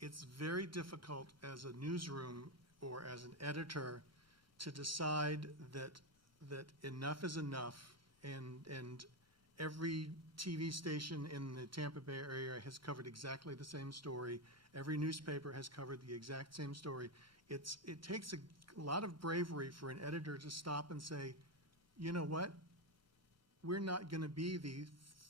it's very difficult as a newsroom or as an editor to decide that enough is enough, and every TV station in the Tampa Bay area has covered exactly the same story. Every newspaper has covered the exact same story. It takes a lot of bravery for an editor to stop and say, you know what? We're not going to be the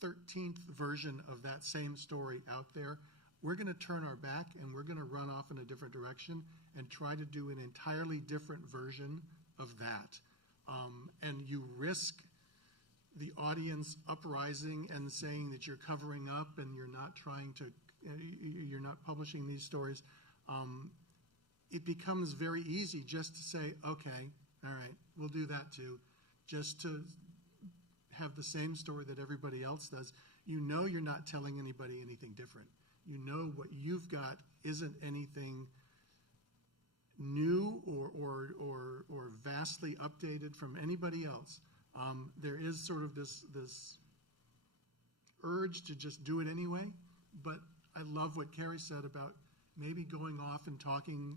13th version of that same story out there. We're going to turn our back, and we're going to run off in a different direction and try to do an entirely different version of that. And you risk the audience uprising and saying that you're covering up and you're not publishing these stories. It becomes very easy just to say, okay, all right, we'll do that too, just to have the same story that everybody else does. You're not telling anybody anything different. What you've got isn't anything new or vastly updated from anybody else. There is sort of this urge to just do it anyway, but I love what Carrie said about maybe going off and talking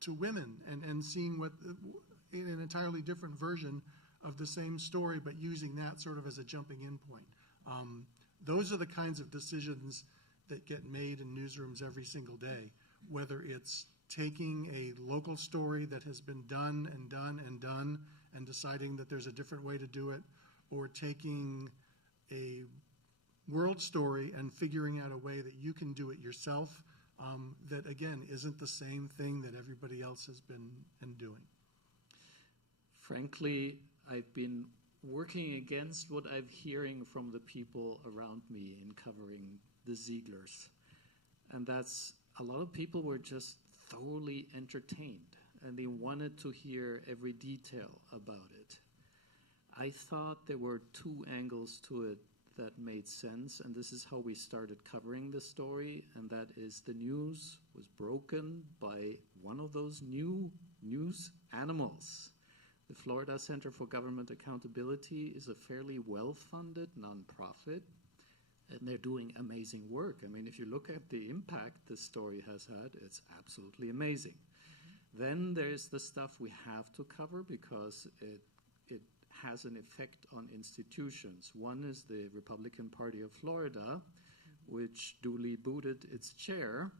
to women and seeing what an entirely different version of the same story, but using that sort of as a jumping in point. Those are the kinds of decisions that get made in newsrooms every single day, whether it's taking a local story that has been done and done and done and deciding that there's a different way to do it, or taking a world story and figuring out a way that you can do it yourself, that again isn't the same thing that everybody else has been doing. Frankly, I've been working against what I'm hearing from the people around me in covering the Zieglers. And that's, a lot of people were just thoroughly entertained, and they wanted to hear every detail about it. I thought there were two angles to it that made sense, and this is how we started covering the story, and that is the news was broken by one of those new news animals. The Florida Center for Government Accountability is a fairly well-funded nonprofit, and they're doing amazing work. I mean, if you look at the impact this story has had, it's absolutely amazing. Mm-hmm. Then there's the stuff we have to cover because it has an effect on institutions. One is the Republican Party of Florida, which duly booted its chair,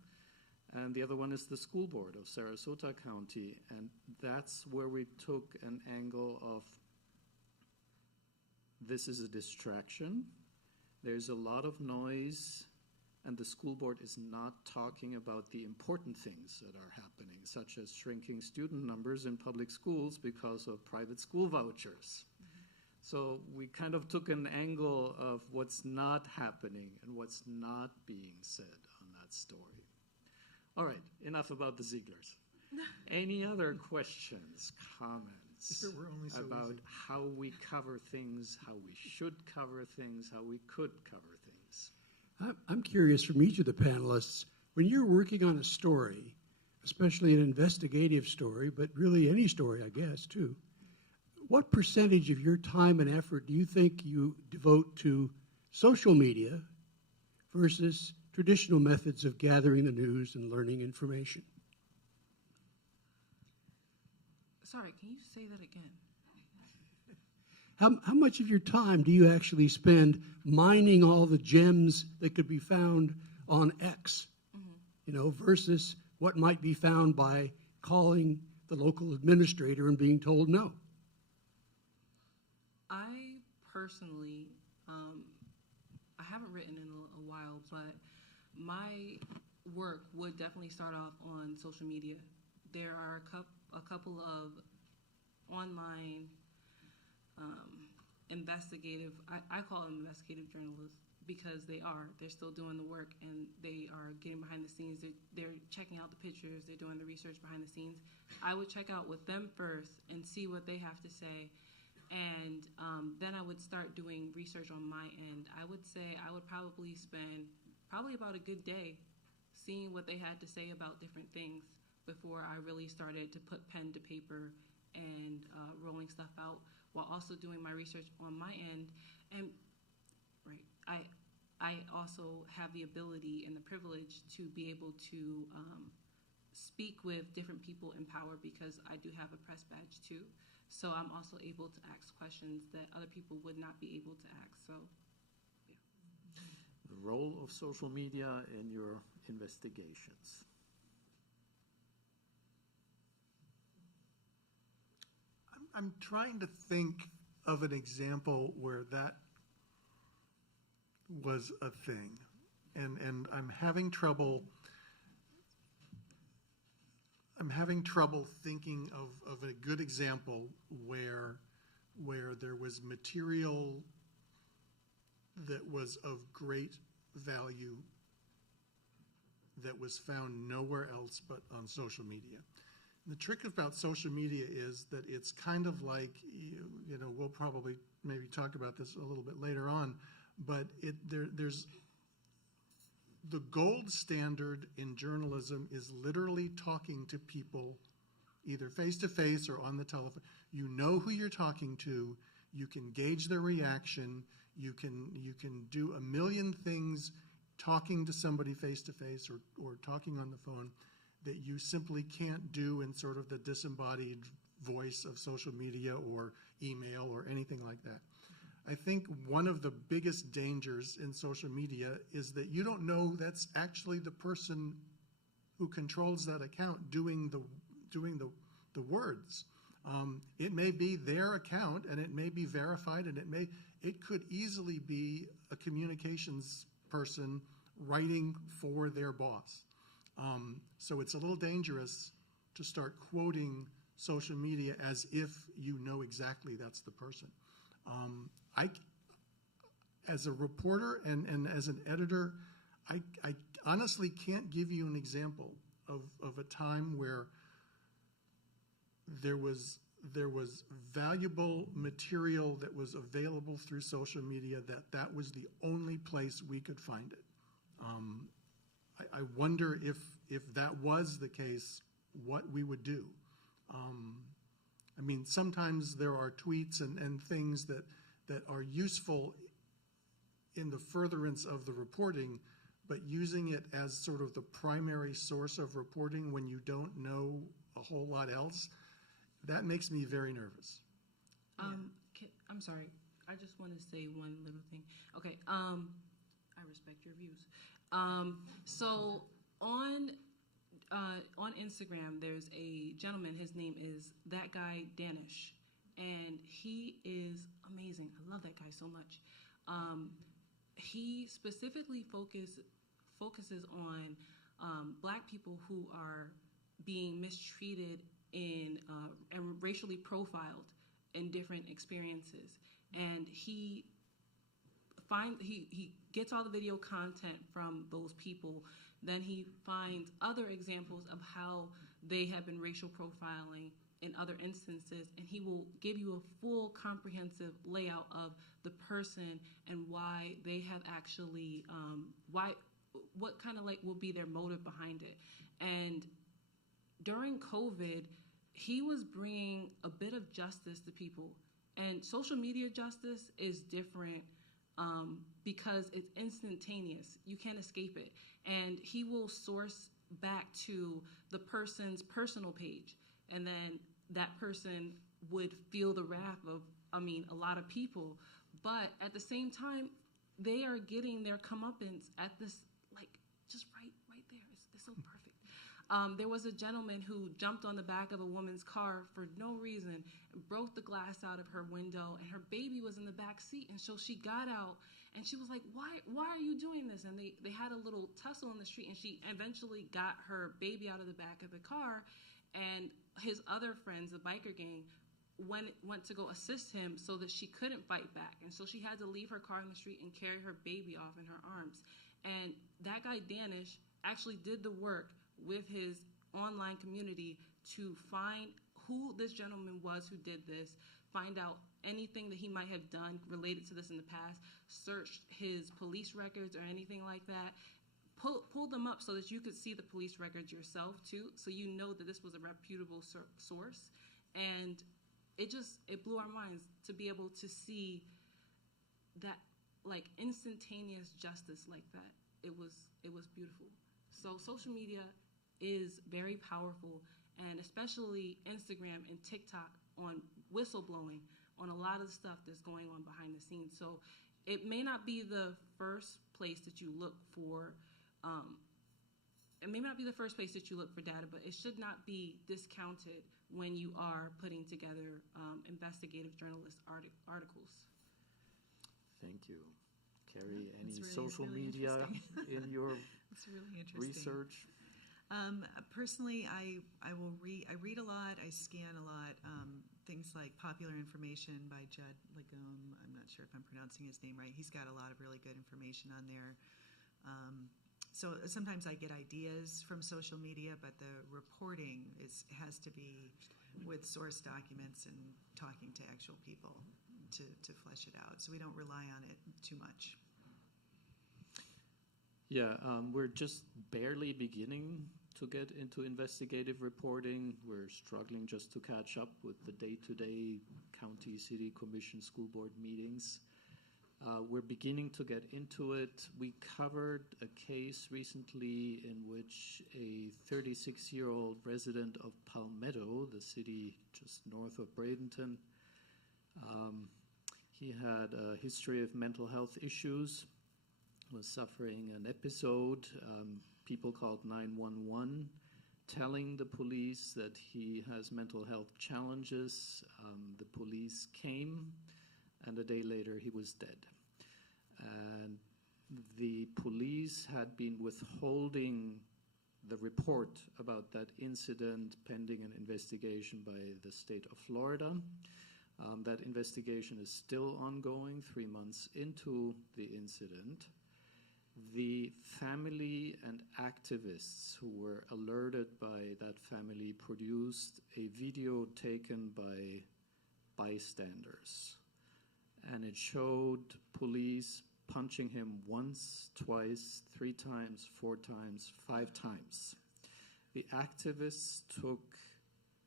and the other one is the school board of Sarasota County, and that's where we took an angle of this is a distraction. There's a lot of noise, and the school board is not talking about the important things that are happening, such as shrinking student numbers in public schools because of private school vouchers. Mm-hmm. So we kind of took an angle of what's not happening and what's not being said on that story. All right, enough about the Zieglers. Any other questions, comments about how we cover things, how we should cover things, how we could cover things? I'm curious from each of the panelists, when you're working on a story, especially an investigative story, but really any story, I guess, too, what percentage of your time and effort do you think you devote to social media versus traditional methods of gathering the news and learning information? Sorry, can you say that again? How much of your time do you actually spend mining all the gems that could be found on X, versus what might be found by calling the local administrator and being told no? I personally, I haven't written in a while, but my work would definitely start off on social media. There are a couple of online investigative, I call them investigative journalists because they're still doing the work and they are getting behind the scenes. They're checking out the pictures, they're doing the research behind the scenes. I would check out with them first and see what they have to say. And then I would start doing research on my end. I would say I would probably spend about a good day seeing what they had to say about different things before I really started to put pen to paper and rolling stuff out while also doing my research on my end. And I also have the ability and the privilege to be able to speak with different people in power because I do have a press badge too. So I'm also able to ask questions that other people would not be able to ask. So, yeah. The role of social media in your investigations. I'm trying to think of an example where that was a thing, and I'm having trouble thinking of a good example where there was material that was of great value that was found nowhere else but on social media. The trick about social media is that it's kind of like, we'll probably maybe talk about this a little bit later on, but there's the gold standard in journalism is literally talking to people either face-to-face or on the telephone. You know who you're talking to. You can gauge their reaction. You can do a million things talking to somebody face-to-face or talking on the phone that you simply can't do in sort of the disembodied voice of social media or email or anything like that. I think one of the biggest dangers in social media is that you don't know that's actually the person who controls that account doing the words. It may be their account and it may be verified, and it could easily be a communications person writing for their boss. So it's a little dangerous to start quoting social media as if you know exactly that's the person. As a reporter and as an editor, I honestly can't give you an example of a time where there was valuable material that was available through social media that was the only place we could find it. I wonder if that was the case, what we would do. I mean, sometimes there are tweets and things that are useful in the furtherance of the reporting, but using it as sort of the primary source of reporting when you don't know a whole lot else, that makes me very nervous. I'm sorry. I just want to say one little thing. Okay. I respect your views. So on Instagram, there's a gentleman. His name is That Guy Danish, and he is amazing. I love that guy so much. He specifically focuses on Black people who are being mistreated and racially profiled in different experiences, and he gets all the video content from those people. Then he finds other examples of how they have been racial profiling in other instances, and he will give you a full comprehensive layout of the person and why they have actually what kind of will be their motive behind it. And during COVID, he was bringing a bit of justice to people, and social media justice is different because it's instantaneous. You can't escape it. And he will source back to the person's personal page, and then that person would feel the wrath of, a lot of people. But at the same time, they are getting their comeuppance at this, just right there. It's so perfect. There was a gentleman who jumped on the back of a woman's car for no reason, broke the glass out of her window, and her baby was in the back seat. And so she got out, and she was like, why are you doing this? And they had a little tussle in the street, and she eventually got her baby out of the back of the car, and his other friends, the biker gang, went to go assist him so that she couldn't fight back. And so she had to leave her car in the street and carry her baby off in her arms. And that guy, Danish, actually did the work with his online community to find who this gentleman was who did this, find out anything that he might have done related to this in the past, searched his police records or anything like that, pull them up so that you could see the police records yourself too, so you know that this was a reputable source. And it blew our minds to be able to see that instantaneous justice like that. It was beautiful. So social media is very powerful, and especially Instagram and TikTok on whistleblowing, on a lot of stuff that's going on behind the scenes. So it may not be the first place that you look for. It may not be the first place that you look for data, but it should not be discounted when you are putting together investigative journalist articles. Thank you. Carrie, any It's social really media in your It's really interesting. research? Personally, I read a lot. I scan a lot. Things like Popular Information by Judd Legome. I'm not sure if I'm pronouncing his name right. He's got a lot of really good information on there. So sometimes I get ideas from social media, but the reporting has to be with source documents and talking to actual people to flesh it out. So we don't rely on it too much. Yeah, we're just barely beginning to get into investigative reporting. We're struggling just to catch up with the day-to-day county, city, commission, school board meetings. We're beginning to get into it. We covered a case recently in which a 36-year-old resident of Palmetto, the city just north of Bradenton, he had a history of mental health issues, was suffering an episode. People called 911, telling the police that he has mental health challenges. The police came, and a day later he was dead. And the police had been withholding the report about that incident pending an investigation by the state of Florida. That investigation is still ongoing 3 months into the incident. The family and activists who were alerted by that family produced a video taken by bystanders. And it showed police punching him once, twice, 3 times, 4 times, 5 times. The activists took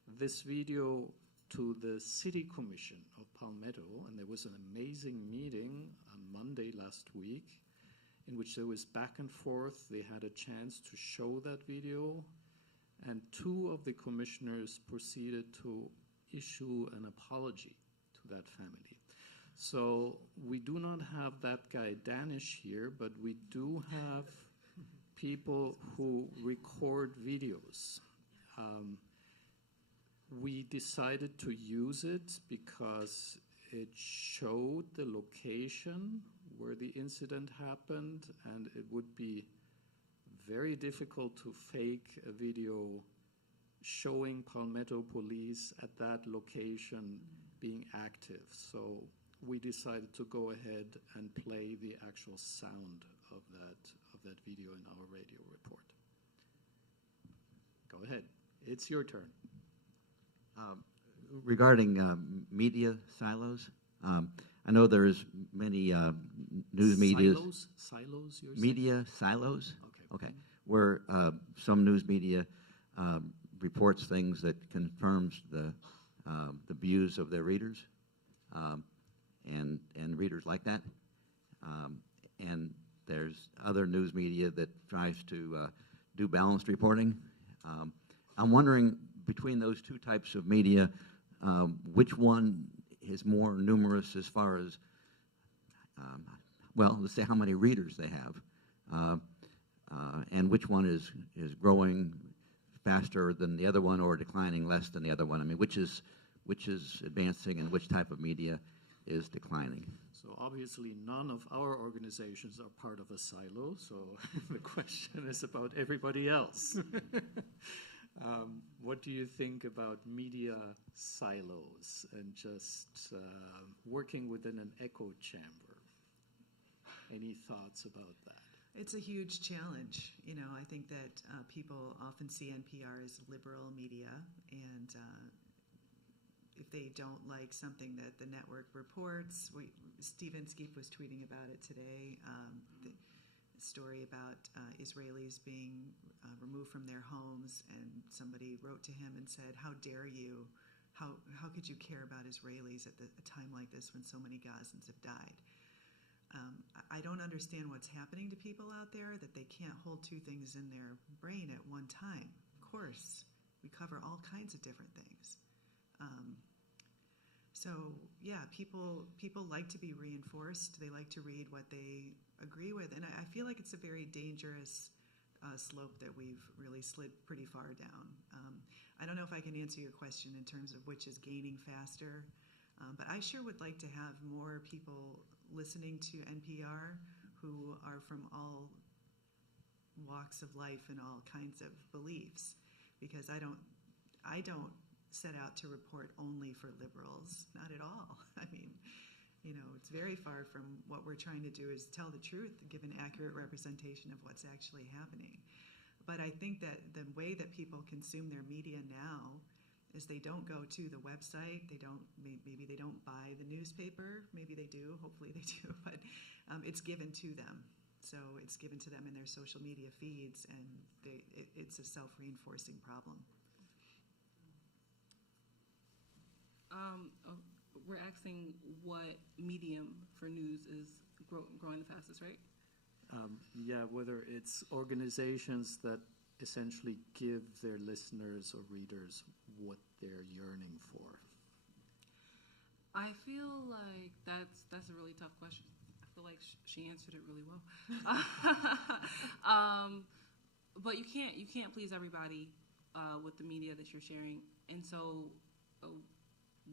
this video to the city commission of Palmetto, and there was an amazing meeting on Monday last week in which there was back and forth. They had a chance to show that video, and 2 of the commissioners proceeded to issue an apology to that family. So we do not have that guy Danish here, but we do have people who record videos. We decided to use it because it showed the location where the incident happened, and it would be very difficult to fake a video showing Palmetto police at that location being active. So we decided to go ahead and play the actual sound of that video in our radio report. Go ahead. It's your turn. Regarding media silos, I know there's many news media Silos. You're media silos. Okay. Okay, where some news media reports things that confirms the views of their readers, and readers like that. And there's other news media that tries to do balanced reporting. I'm wondering, between those 2 types of media, which one is more numerous as far as, well, let's say how many readers they have, and which one is growing faster than the other one or declining less than the other one? I mean, which is advancing and which type of media is declining? So obviously none of our organizations are part of a silo, so the question is about everybody else. What do you think about media silos and just working within an echo chamber? Any thoughts about that? It's a huge challenge. You know, I think that people often see NPR as liberal media, and if they don't like something that the network reports, Stephen Skeep was tweeting about it today, the story about Israelis being removed from their homes, and somebody wrote to him and said, "How dare you? How could you care about Israelis at a time like this when so many Gazans have died?" I don't understand what's happening to people out there, that they can't hold 2 things in their brain at one time. Of course, we cover all kinds of different things. So yeah, people like to be reinforced. They like to read what they agree with, and I feel like it's a very dangerous slope that we've really slid pretty far down. I don't know if I can answer your question in terms of which is gaining faster, but I sure would like to have more people listening to NPR who are from all walks of life and all kinds of beliefs, because I don't set out to report only for liberals, not at all. I mean, you know, it's very far from what we're trying to do is tell the truth, give an accurate representation of what's actually happening. But I think that the way that people consume their media now is they don't go to the website, maybe they don't buy the newspaper, maybe they do, hopefully they do, but it's given to them. So it's given to them in their social media feeds, and it's a self-reinforcing problem. We're asking what medium for news is growing the fastest, right? Yeah, whether it's organizations that essentially give their listeners or readers what they're yearning for. I feel like that's a really tough question. I feel like she answered it really well. But you can't please everybody with the media that you're sharing, and so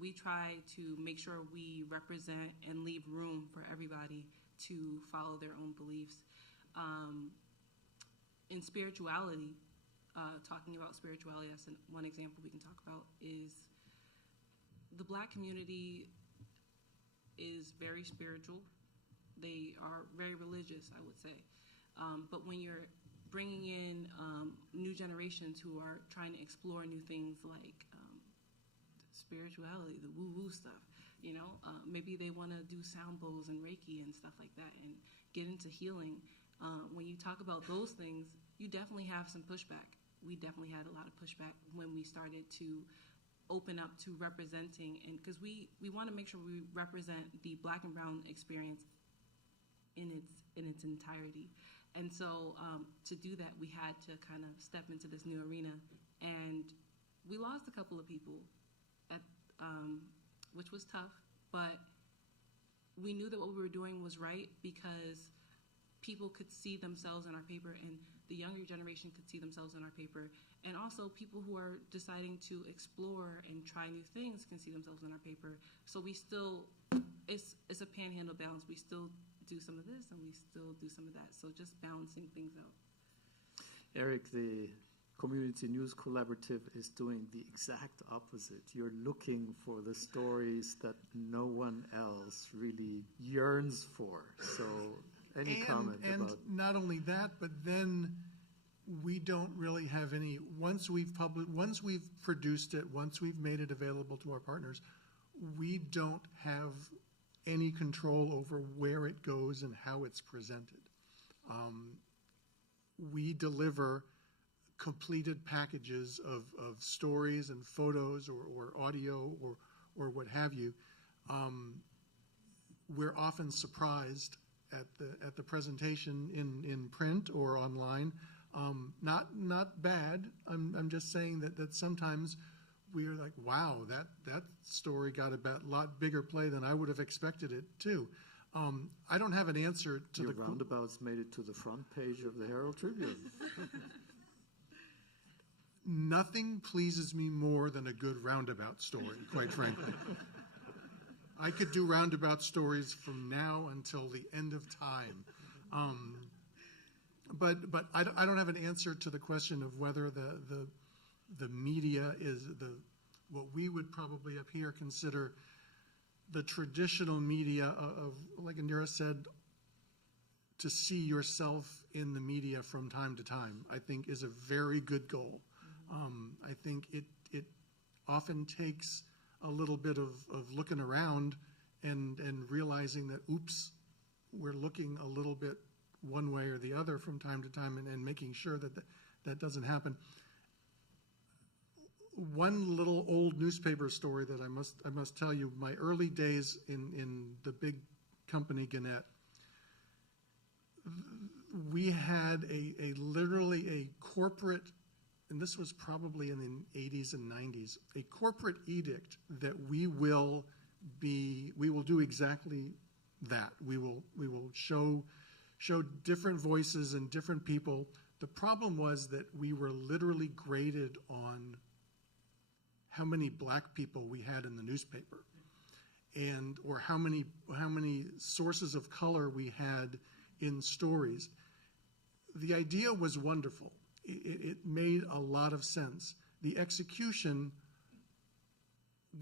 we try to make sure we represent and leave room for everybody to follow their own beliefs. In spirituality, talking about spirituality, that's one example we can talk about, is the Black community is very spiritual. They are very religious, I would say. But when you're bringing in new generations who are trying to explore new things like spirituality, the woo-woo stuff, maybe they want to do sound bowls and Reiki and stuff like that and get into healing. When you talk about those things, you definitely have some pushback. We definitely had a lot of pushback when we started to open up to representing, and because we want to make sure we represent the Black and brown experience in its entirety. And so to do that, we had to kind of step into this new arena, and we lost a couple of people, which was tough, but we knew that what we were doing was right because people could see themselves in our paper, and the younger generation could see themselves in our paper, and also people who are deciding to explore and try new things can see themselves in our paper. So we still, it's a panhandle balance. We still do some of this and we still do some of that. So just balancing things out. Eric, the Community News Collaborative is doing the exact opposite. You're looking for the stories that no one else really yearns for. So any comment about... And not only that, but then we don't really have any... Once we've produced it, once we've made it available to our partners, we don't have any control over where it goes and how it's presented. We deliver completed packages of stories and photos or audio or what have you. We're often surprised at the presentation in print or online. Not bad. I'm just saying that sometimes we are like, wow, that story got a lot bigger play than I would have expected it to. I don't have an answer to Your roundabouts made it to the front page of the Herald Tribune. Nothing pleases me more than a good roundabout story, quite frankly. I could do roundabout stories from now until the end of time. But I don't have an answer to the question of whether the media is what we would probably up here consider the traditional media of, like Indira said, to see yourself in the media from time to time, I think is a very good goal. I think it often takes a little bit of looking around and realizing that, oops, we're looking a little bit one way or the other from time to time and making sure that doesn't happen. One little old newspaper story that I must tell you, my early days in the big company Gannett, we had literally a corporate, and this was probably in the 80s and 90s, a corporate edict that we will do exactly that. We will show different voices and different people. The problem was that we were literally graded on how many black people we had in the newspaper, or how many sources of color we had in stories. The idea was wonderful. It made a lot of sense. The execution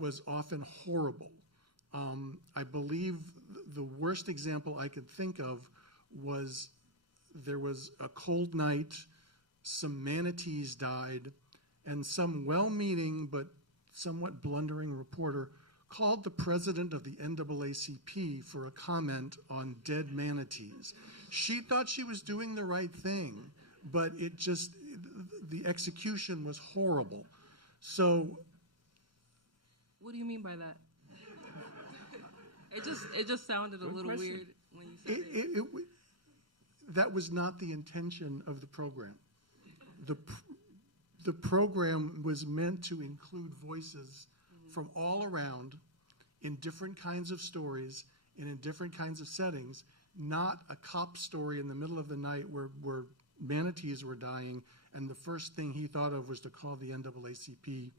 was often horrible. I believe the worst example I could think of was there was a cold night, some manatees died, and some well-meaning but somewhat blundering reporter called the president of the NAACP for a comment on dead manatees. She thought she was doing the right thing, but the execution was horrible. So, What do you mean by that? It just sounded a little weird when you said it. That was not the intention of the program. The program was meant to include voices from all around in different kinds of stories and in different kinds of settings, not a cop story in the middle of the night where manatees were dying, and the first thing he thought of was to call the NAACP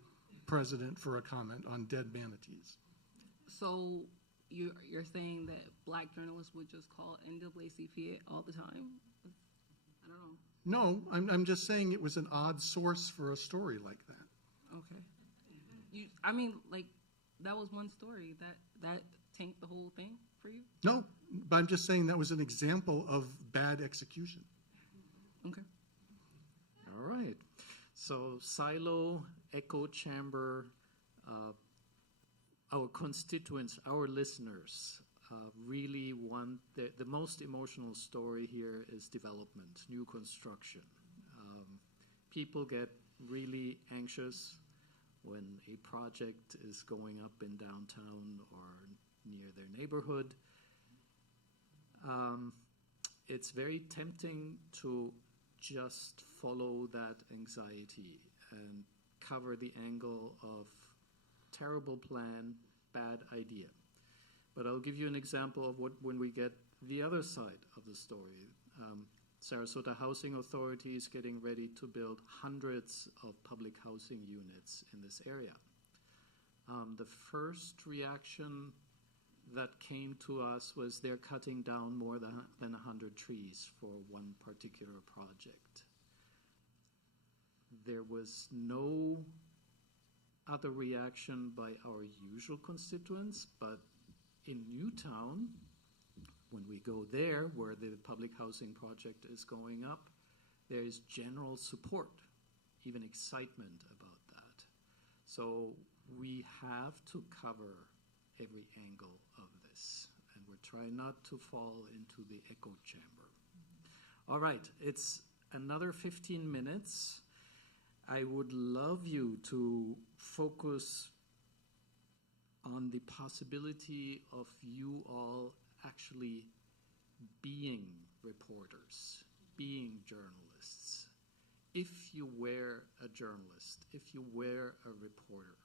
president for a comment on dead manatees. So you're saying that black journalists would just call NAACP all the time? I don't know. No, I'm just saying it was an odd source for a story like that. Okay. That was one story. That tanked the whole thing for you? No, but I'm just saying that was an example of bad execution. Okay. All right. So silo, echo chamber, our constituents, our listeners really want the most emotional story here is development, new construction. People get really anxious when a project is going up in downtown or near their neighborhood. It's very tempting to just follow that anxiety and cover the angle of terrible plan, bad idea. But I'll give you an example of when we get the other side of the story. Sarasota Housing Authority is getting ready to build hundreds of public housing units in this area. The first reaction that came to us was they're cutting down more than 100 trees for one particular project. There was no other reaction by our usual constituents, but in Newtown, when we go there, where the public housing project is going up, there is general support, even excitement about that. So we have to cover every angle of this, and we're trying not to fall into the echo chamber. All right, it's another 15 minutes. I would love you to focus on the possibility of you all actually being reporters, being journalists. If you were a journalist, if you were a reporter,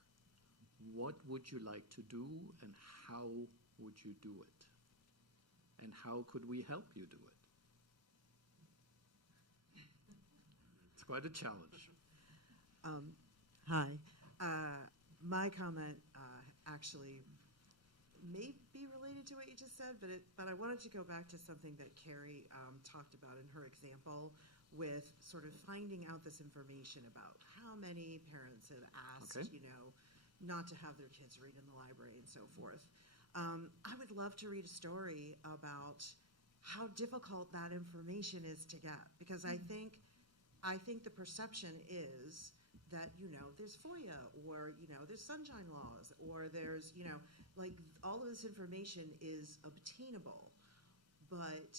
what would you like to do and how would you do it? And how could we help you do it? It's quite a challenge. Hi. My comment actually may be related to what you just said, but I wanted to go back to something that Carrie talked about in her example with sort of finding out this information about how many parents have asked, not to have their kids read in the library and so forth. I would love to read a story about how difficult that information is to get, because I think the perception is that, there's FOIA or, there's sunshine laws or there's, all of this information is obtainable, but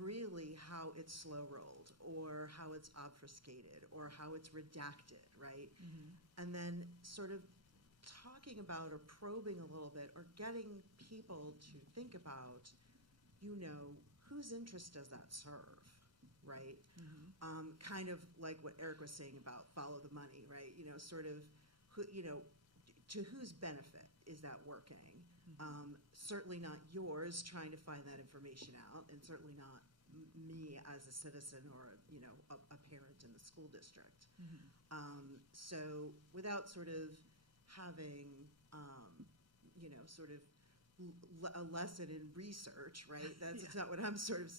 really how it's slow-rolled or how it's obfuscated or how it's redacted, right? Mm-hmm. And then sort of talking about or probing a little bit or getting people to think about, whose interest does that serve? Right? Mm-hmm. Kind of like what Eric was saying about follow the money, right? To whose benefit is that working? Mm-hmm. Certainly not yours trying to find that information out, and certainly not me as a citizen or, a parent in the school district. Mm-hmm. So without sort of having, a lesson in research, right? That's not what I'm sort of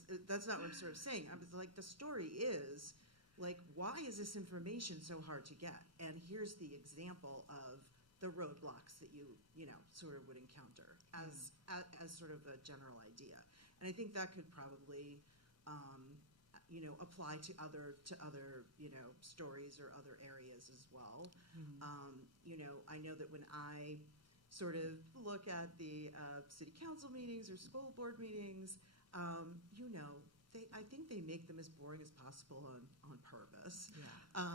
saying. I'm just like, the story is like, why is this information so hard to get? And here's the example of the roadblocks that you sort of would encounter as sort of a general idea. And I think that could probably apply to other stories or other areas as well. Mm-hmm. I know that when I sort of look at the city council meetings or school board meetings, you know, I think they make them as boring as possible on purpose. Yeah.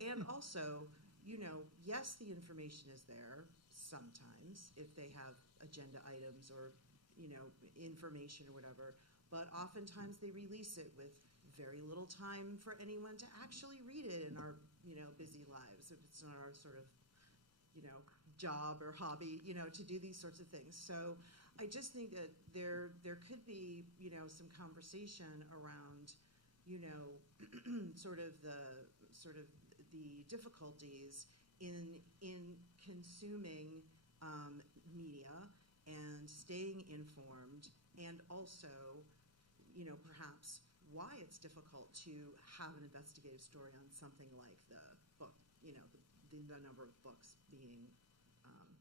And also, you know, yes, the information is there sometimes if they have agenda items or, you know, information or whatever, but oftentimes they release it with very little time for anyone to actually read it in our, you know, busy lives, if it's not our sort of, you know, job or hobby, you know, to do these sorts of things. So I just think that there could be, you know, some conversation around, you know, sort of the difficulties in consuming media and staying informed, and also, you know, perhaps why it's difficult to have an investigative story on something like the book, you know, the number of books being,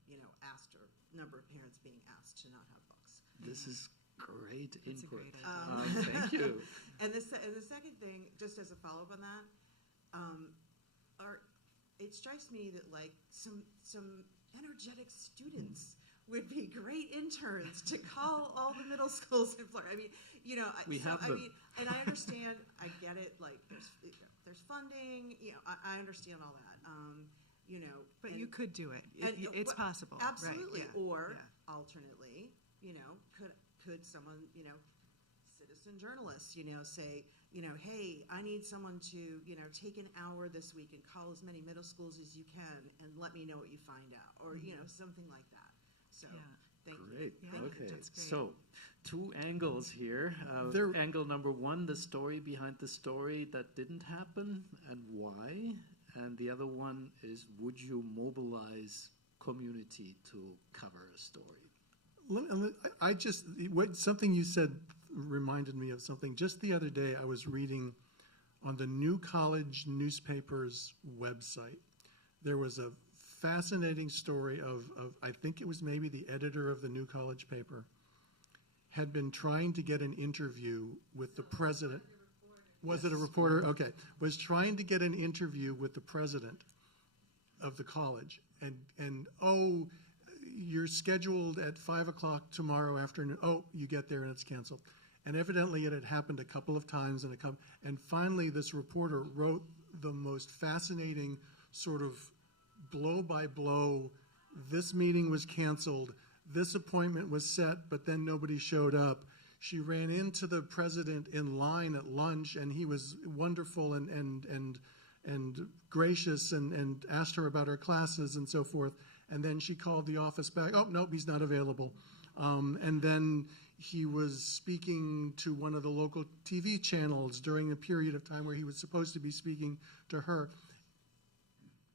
you know, asked, or number of parents being asked to not have books. This is great That's a input. great idea. Thank you. And the second thing, just as a follow-up on that, it strikes me that like some energetic students would be great interns to call all the middle schools in Florida. I mean, you know, We have them. I mean, and I understand, I get it. Like, there's funding. You know, I understand all that. You know, But and- you could do it. and- It's but- possible. Absolutely. Right, yeah, Or yeah. alternately, you know, could someone, you know, citizen journalists, you know, say, you know, hey, I need someone to, you know, take an hour this week and call as many middle schools as you can and let me know what you find out, or, you know, something like that. So, Yeah. thank you. Great. Yeah, Thank you. Okay. that's great. So, two angles here. There- Angle number one, the story behind the story that didn't happen and why. And the other one is, would you mobilize community to cover a story? Something you said reminded me of something. Just the other day, I was reading on the New College newspaper's website. There was a fascinating story of I think it was maybe the editor of the New College paper, had been trying to get an interview with the president. Was it a reporter? Okay. Was trying to get an interview with the president of the college. And oh, you're scheduled at 5 o'clock tomorrow afternoon. Oh, you get there and it's canceled. And evidently it had happened a couple of times. And finally this reporter wrote the most fascinating sort of blow by blow, this meeting was canceled, this appointment was set, but then nobody showed up. She ran into the president in line at lunch, and he was wonderful and gracious and asked her about her classes and so forth. And then she called the office back. Oh, nope, he's not available. And then he was speaking to one of the local TV channels during a period of time where he was supposed to be speaking to her.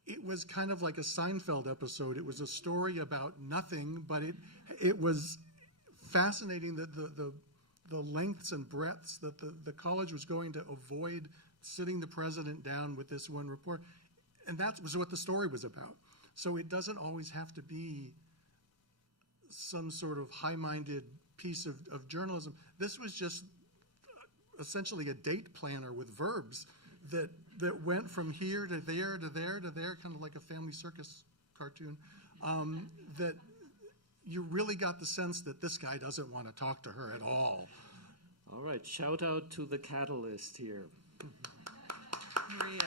It was kind of like a Seinfeld episode. It was a story about nothing, but it was fascinating that the lengths and breadths that the college was going to avoid sitting the president down with this one report. And that was what the story was about. So it doesn't always have to be some sort of high-minded piece of journalism. This was just essentially a date planner with verbs that went from here to there to there to there, kind of like a family circus cartoon, that you really got the sense that this guy doesn't want to talk to her at all. All right, shout out to the catalyst here. Maria.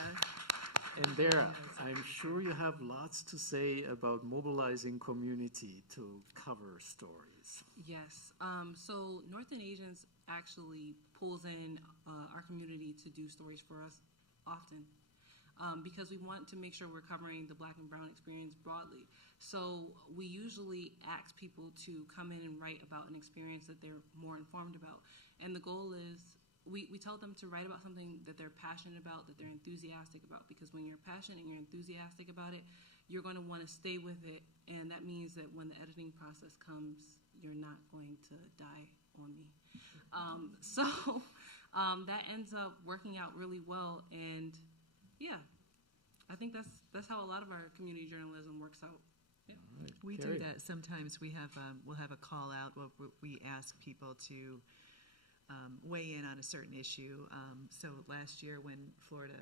And there, I'm sure you have lots to say about mobilizing community to cover stories. Yes. So Northern Asians actually pulls in our community to do stories for us often because we want to make sure we're covering the Black and Brown experience broadly. So we usually ask people to come in and write about an experience that they're more informed about. And the goal is we tell them to write about something that they're passionate about, that they're enthusiastic about, because when you're passionate and you're enthusiastic about it, you're going to want to stay with it, and that means that when the editing process comes, you're not going to die on me. So that ends up working out really well, and yeah, I think that's how a lot of our community journalism works out. Yeah. Right. We Carrie. do that sometimes. We'll have a call out where we ask people to weigh in on a certain issue. So last year when Florida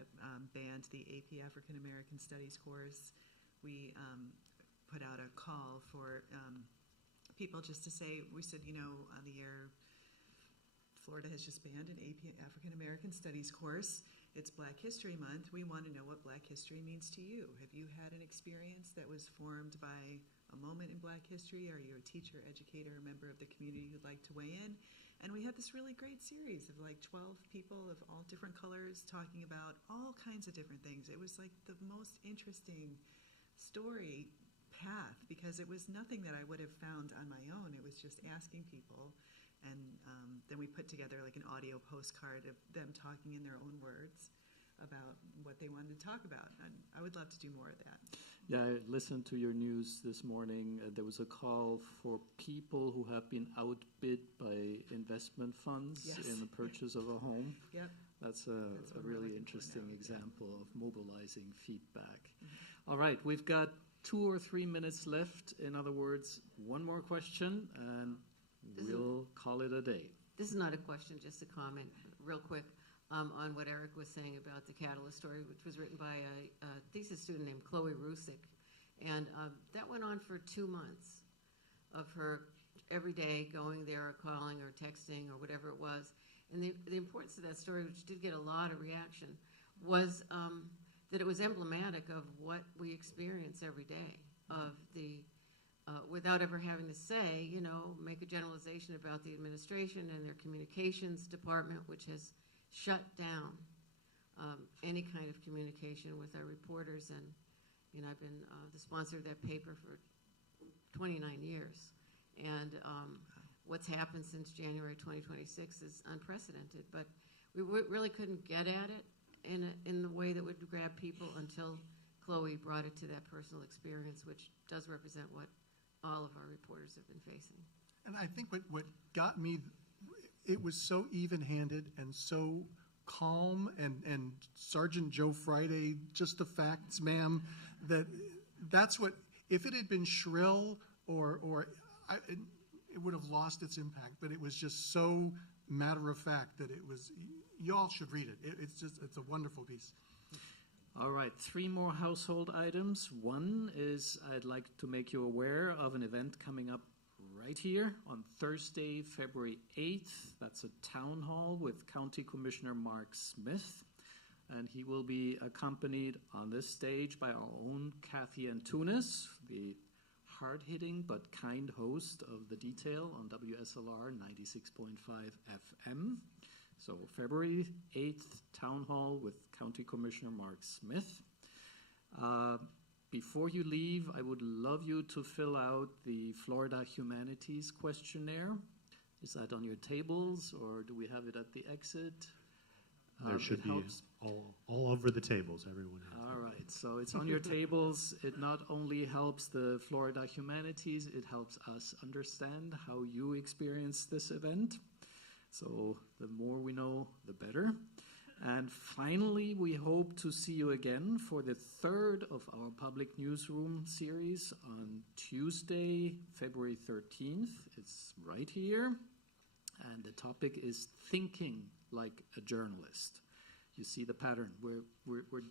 banned the AP African American Studies course, we put out a call for people just to say, we said, on the air, Florida has just banned an AP African American Studies course. It's Black History Month. We want to know what Black history means to you. Have you had an experience that was formed by a moment in Black history? Are you a teacher, educator, a member of the community who'd like to weigh in? And we had this really great series of like 12 people of all different colors talking about all kinds of different things. It was like the most interesting story path because it was nothing that I would have found on my own. It was just asking people. And then we put together like an audio postcard of them talking in their own words about what they wanted to talk about. And I would love to do more of that. Yeah, I listened to your news this morning. There was a call for people who have been outbid by investment funds in the purchase of a home. Yep. That's a really interesting example of mobilizing feedback. Mm-hmm. All right, we've got 2 or 3 minutes left. In other words, one more question, and we'll call it a day. This is not a question, just a comment, real quick, on what Eric was saying about the Catalyst story, which was written by a thesis student named Chloe Rusick. And that went on for 2 months of her every day going there or calling or texting or whatever it was. And the importance of that story, which did get a lot of reaction, was that it was emblematic of what we experience every day, of the without ever having to say, make a generalization about the administration and their communications department, which has shut down any kind of communication with our reporters. And, I've been the sponsor of that paper for 29 years. And what's happened since January 2026 is unprecedented. But we really couldn't get at it in the way that would grab people until Chloe brought it to that personal experience, which does represent what all of our reporters have been facing. And I think what got me, it was so even-handed and so calm, and Sergeant Joe Friday, just the facts, ma'am, that's what, if it had been shrill it would have lost its impact, but it was just so matter-of-fact that it was, y'all should read it. It's a wonderful piece. All right, 3 more household items. One is I'd like to make you aware of an event coming up right here on Thursday, February 8th. That's a town hall with County Commissioner Mark Smith. And he will be accompanied on this stage by our own Kathy Antunes, the hard-hitting but kind host of The Detail on WSLR 96.5 FM. So February 8th, Town Hall with County Commissioner Mark Smith. Before you leave, I would love you to fill out the Florida Humanities Questionnaire. Is that on your tables, or do we have it at the exit? There should be all over the tables. Everyone has All right, so it's on your tables. It not only helps the Florida Humanities, it helps us understand how you experience this event. So the more we know, the better. And finally, we hope to see you again for the 3rd of our public newsroom series on Tuesday, February 13th. It's right here. And the topic is thinking like a journalist. You see the pattern. We're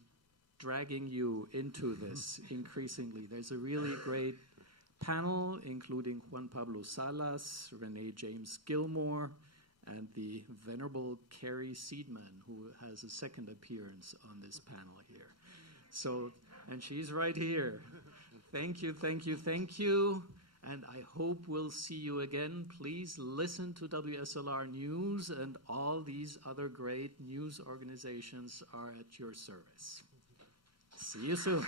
dragging you into this increasingly. There's a really great panel, including Juan Pablo Salas, Renee James Gilmore, and the venerable Carrie Seidman, who has a second appearance on this panel here. So, and she's right here. Thank you, thank you, thank you. And I hope we'll see you again. Please listen to WSLR News, and all these other great news organizations are at your service. See you soon.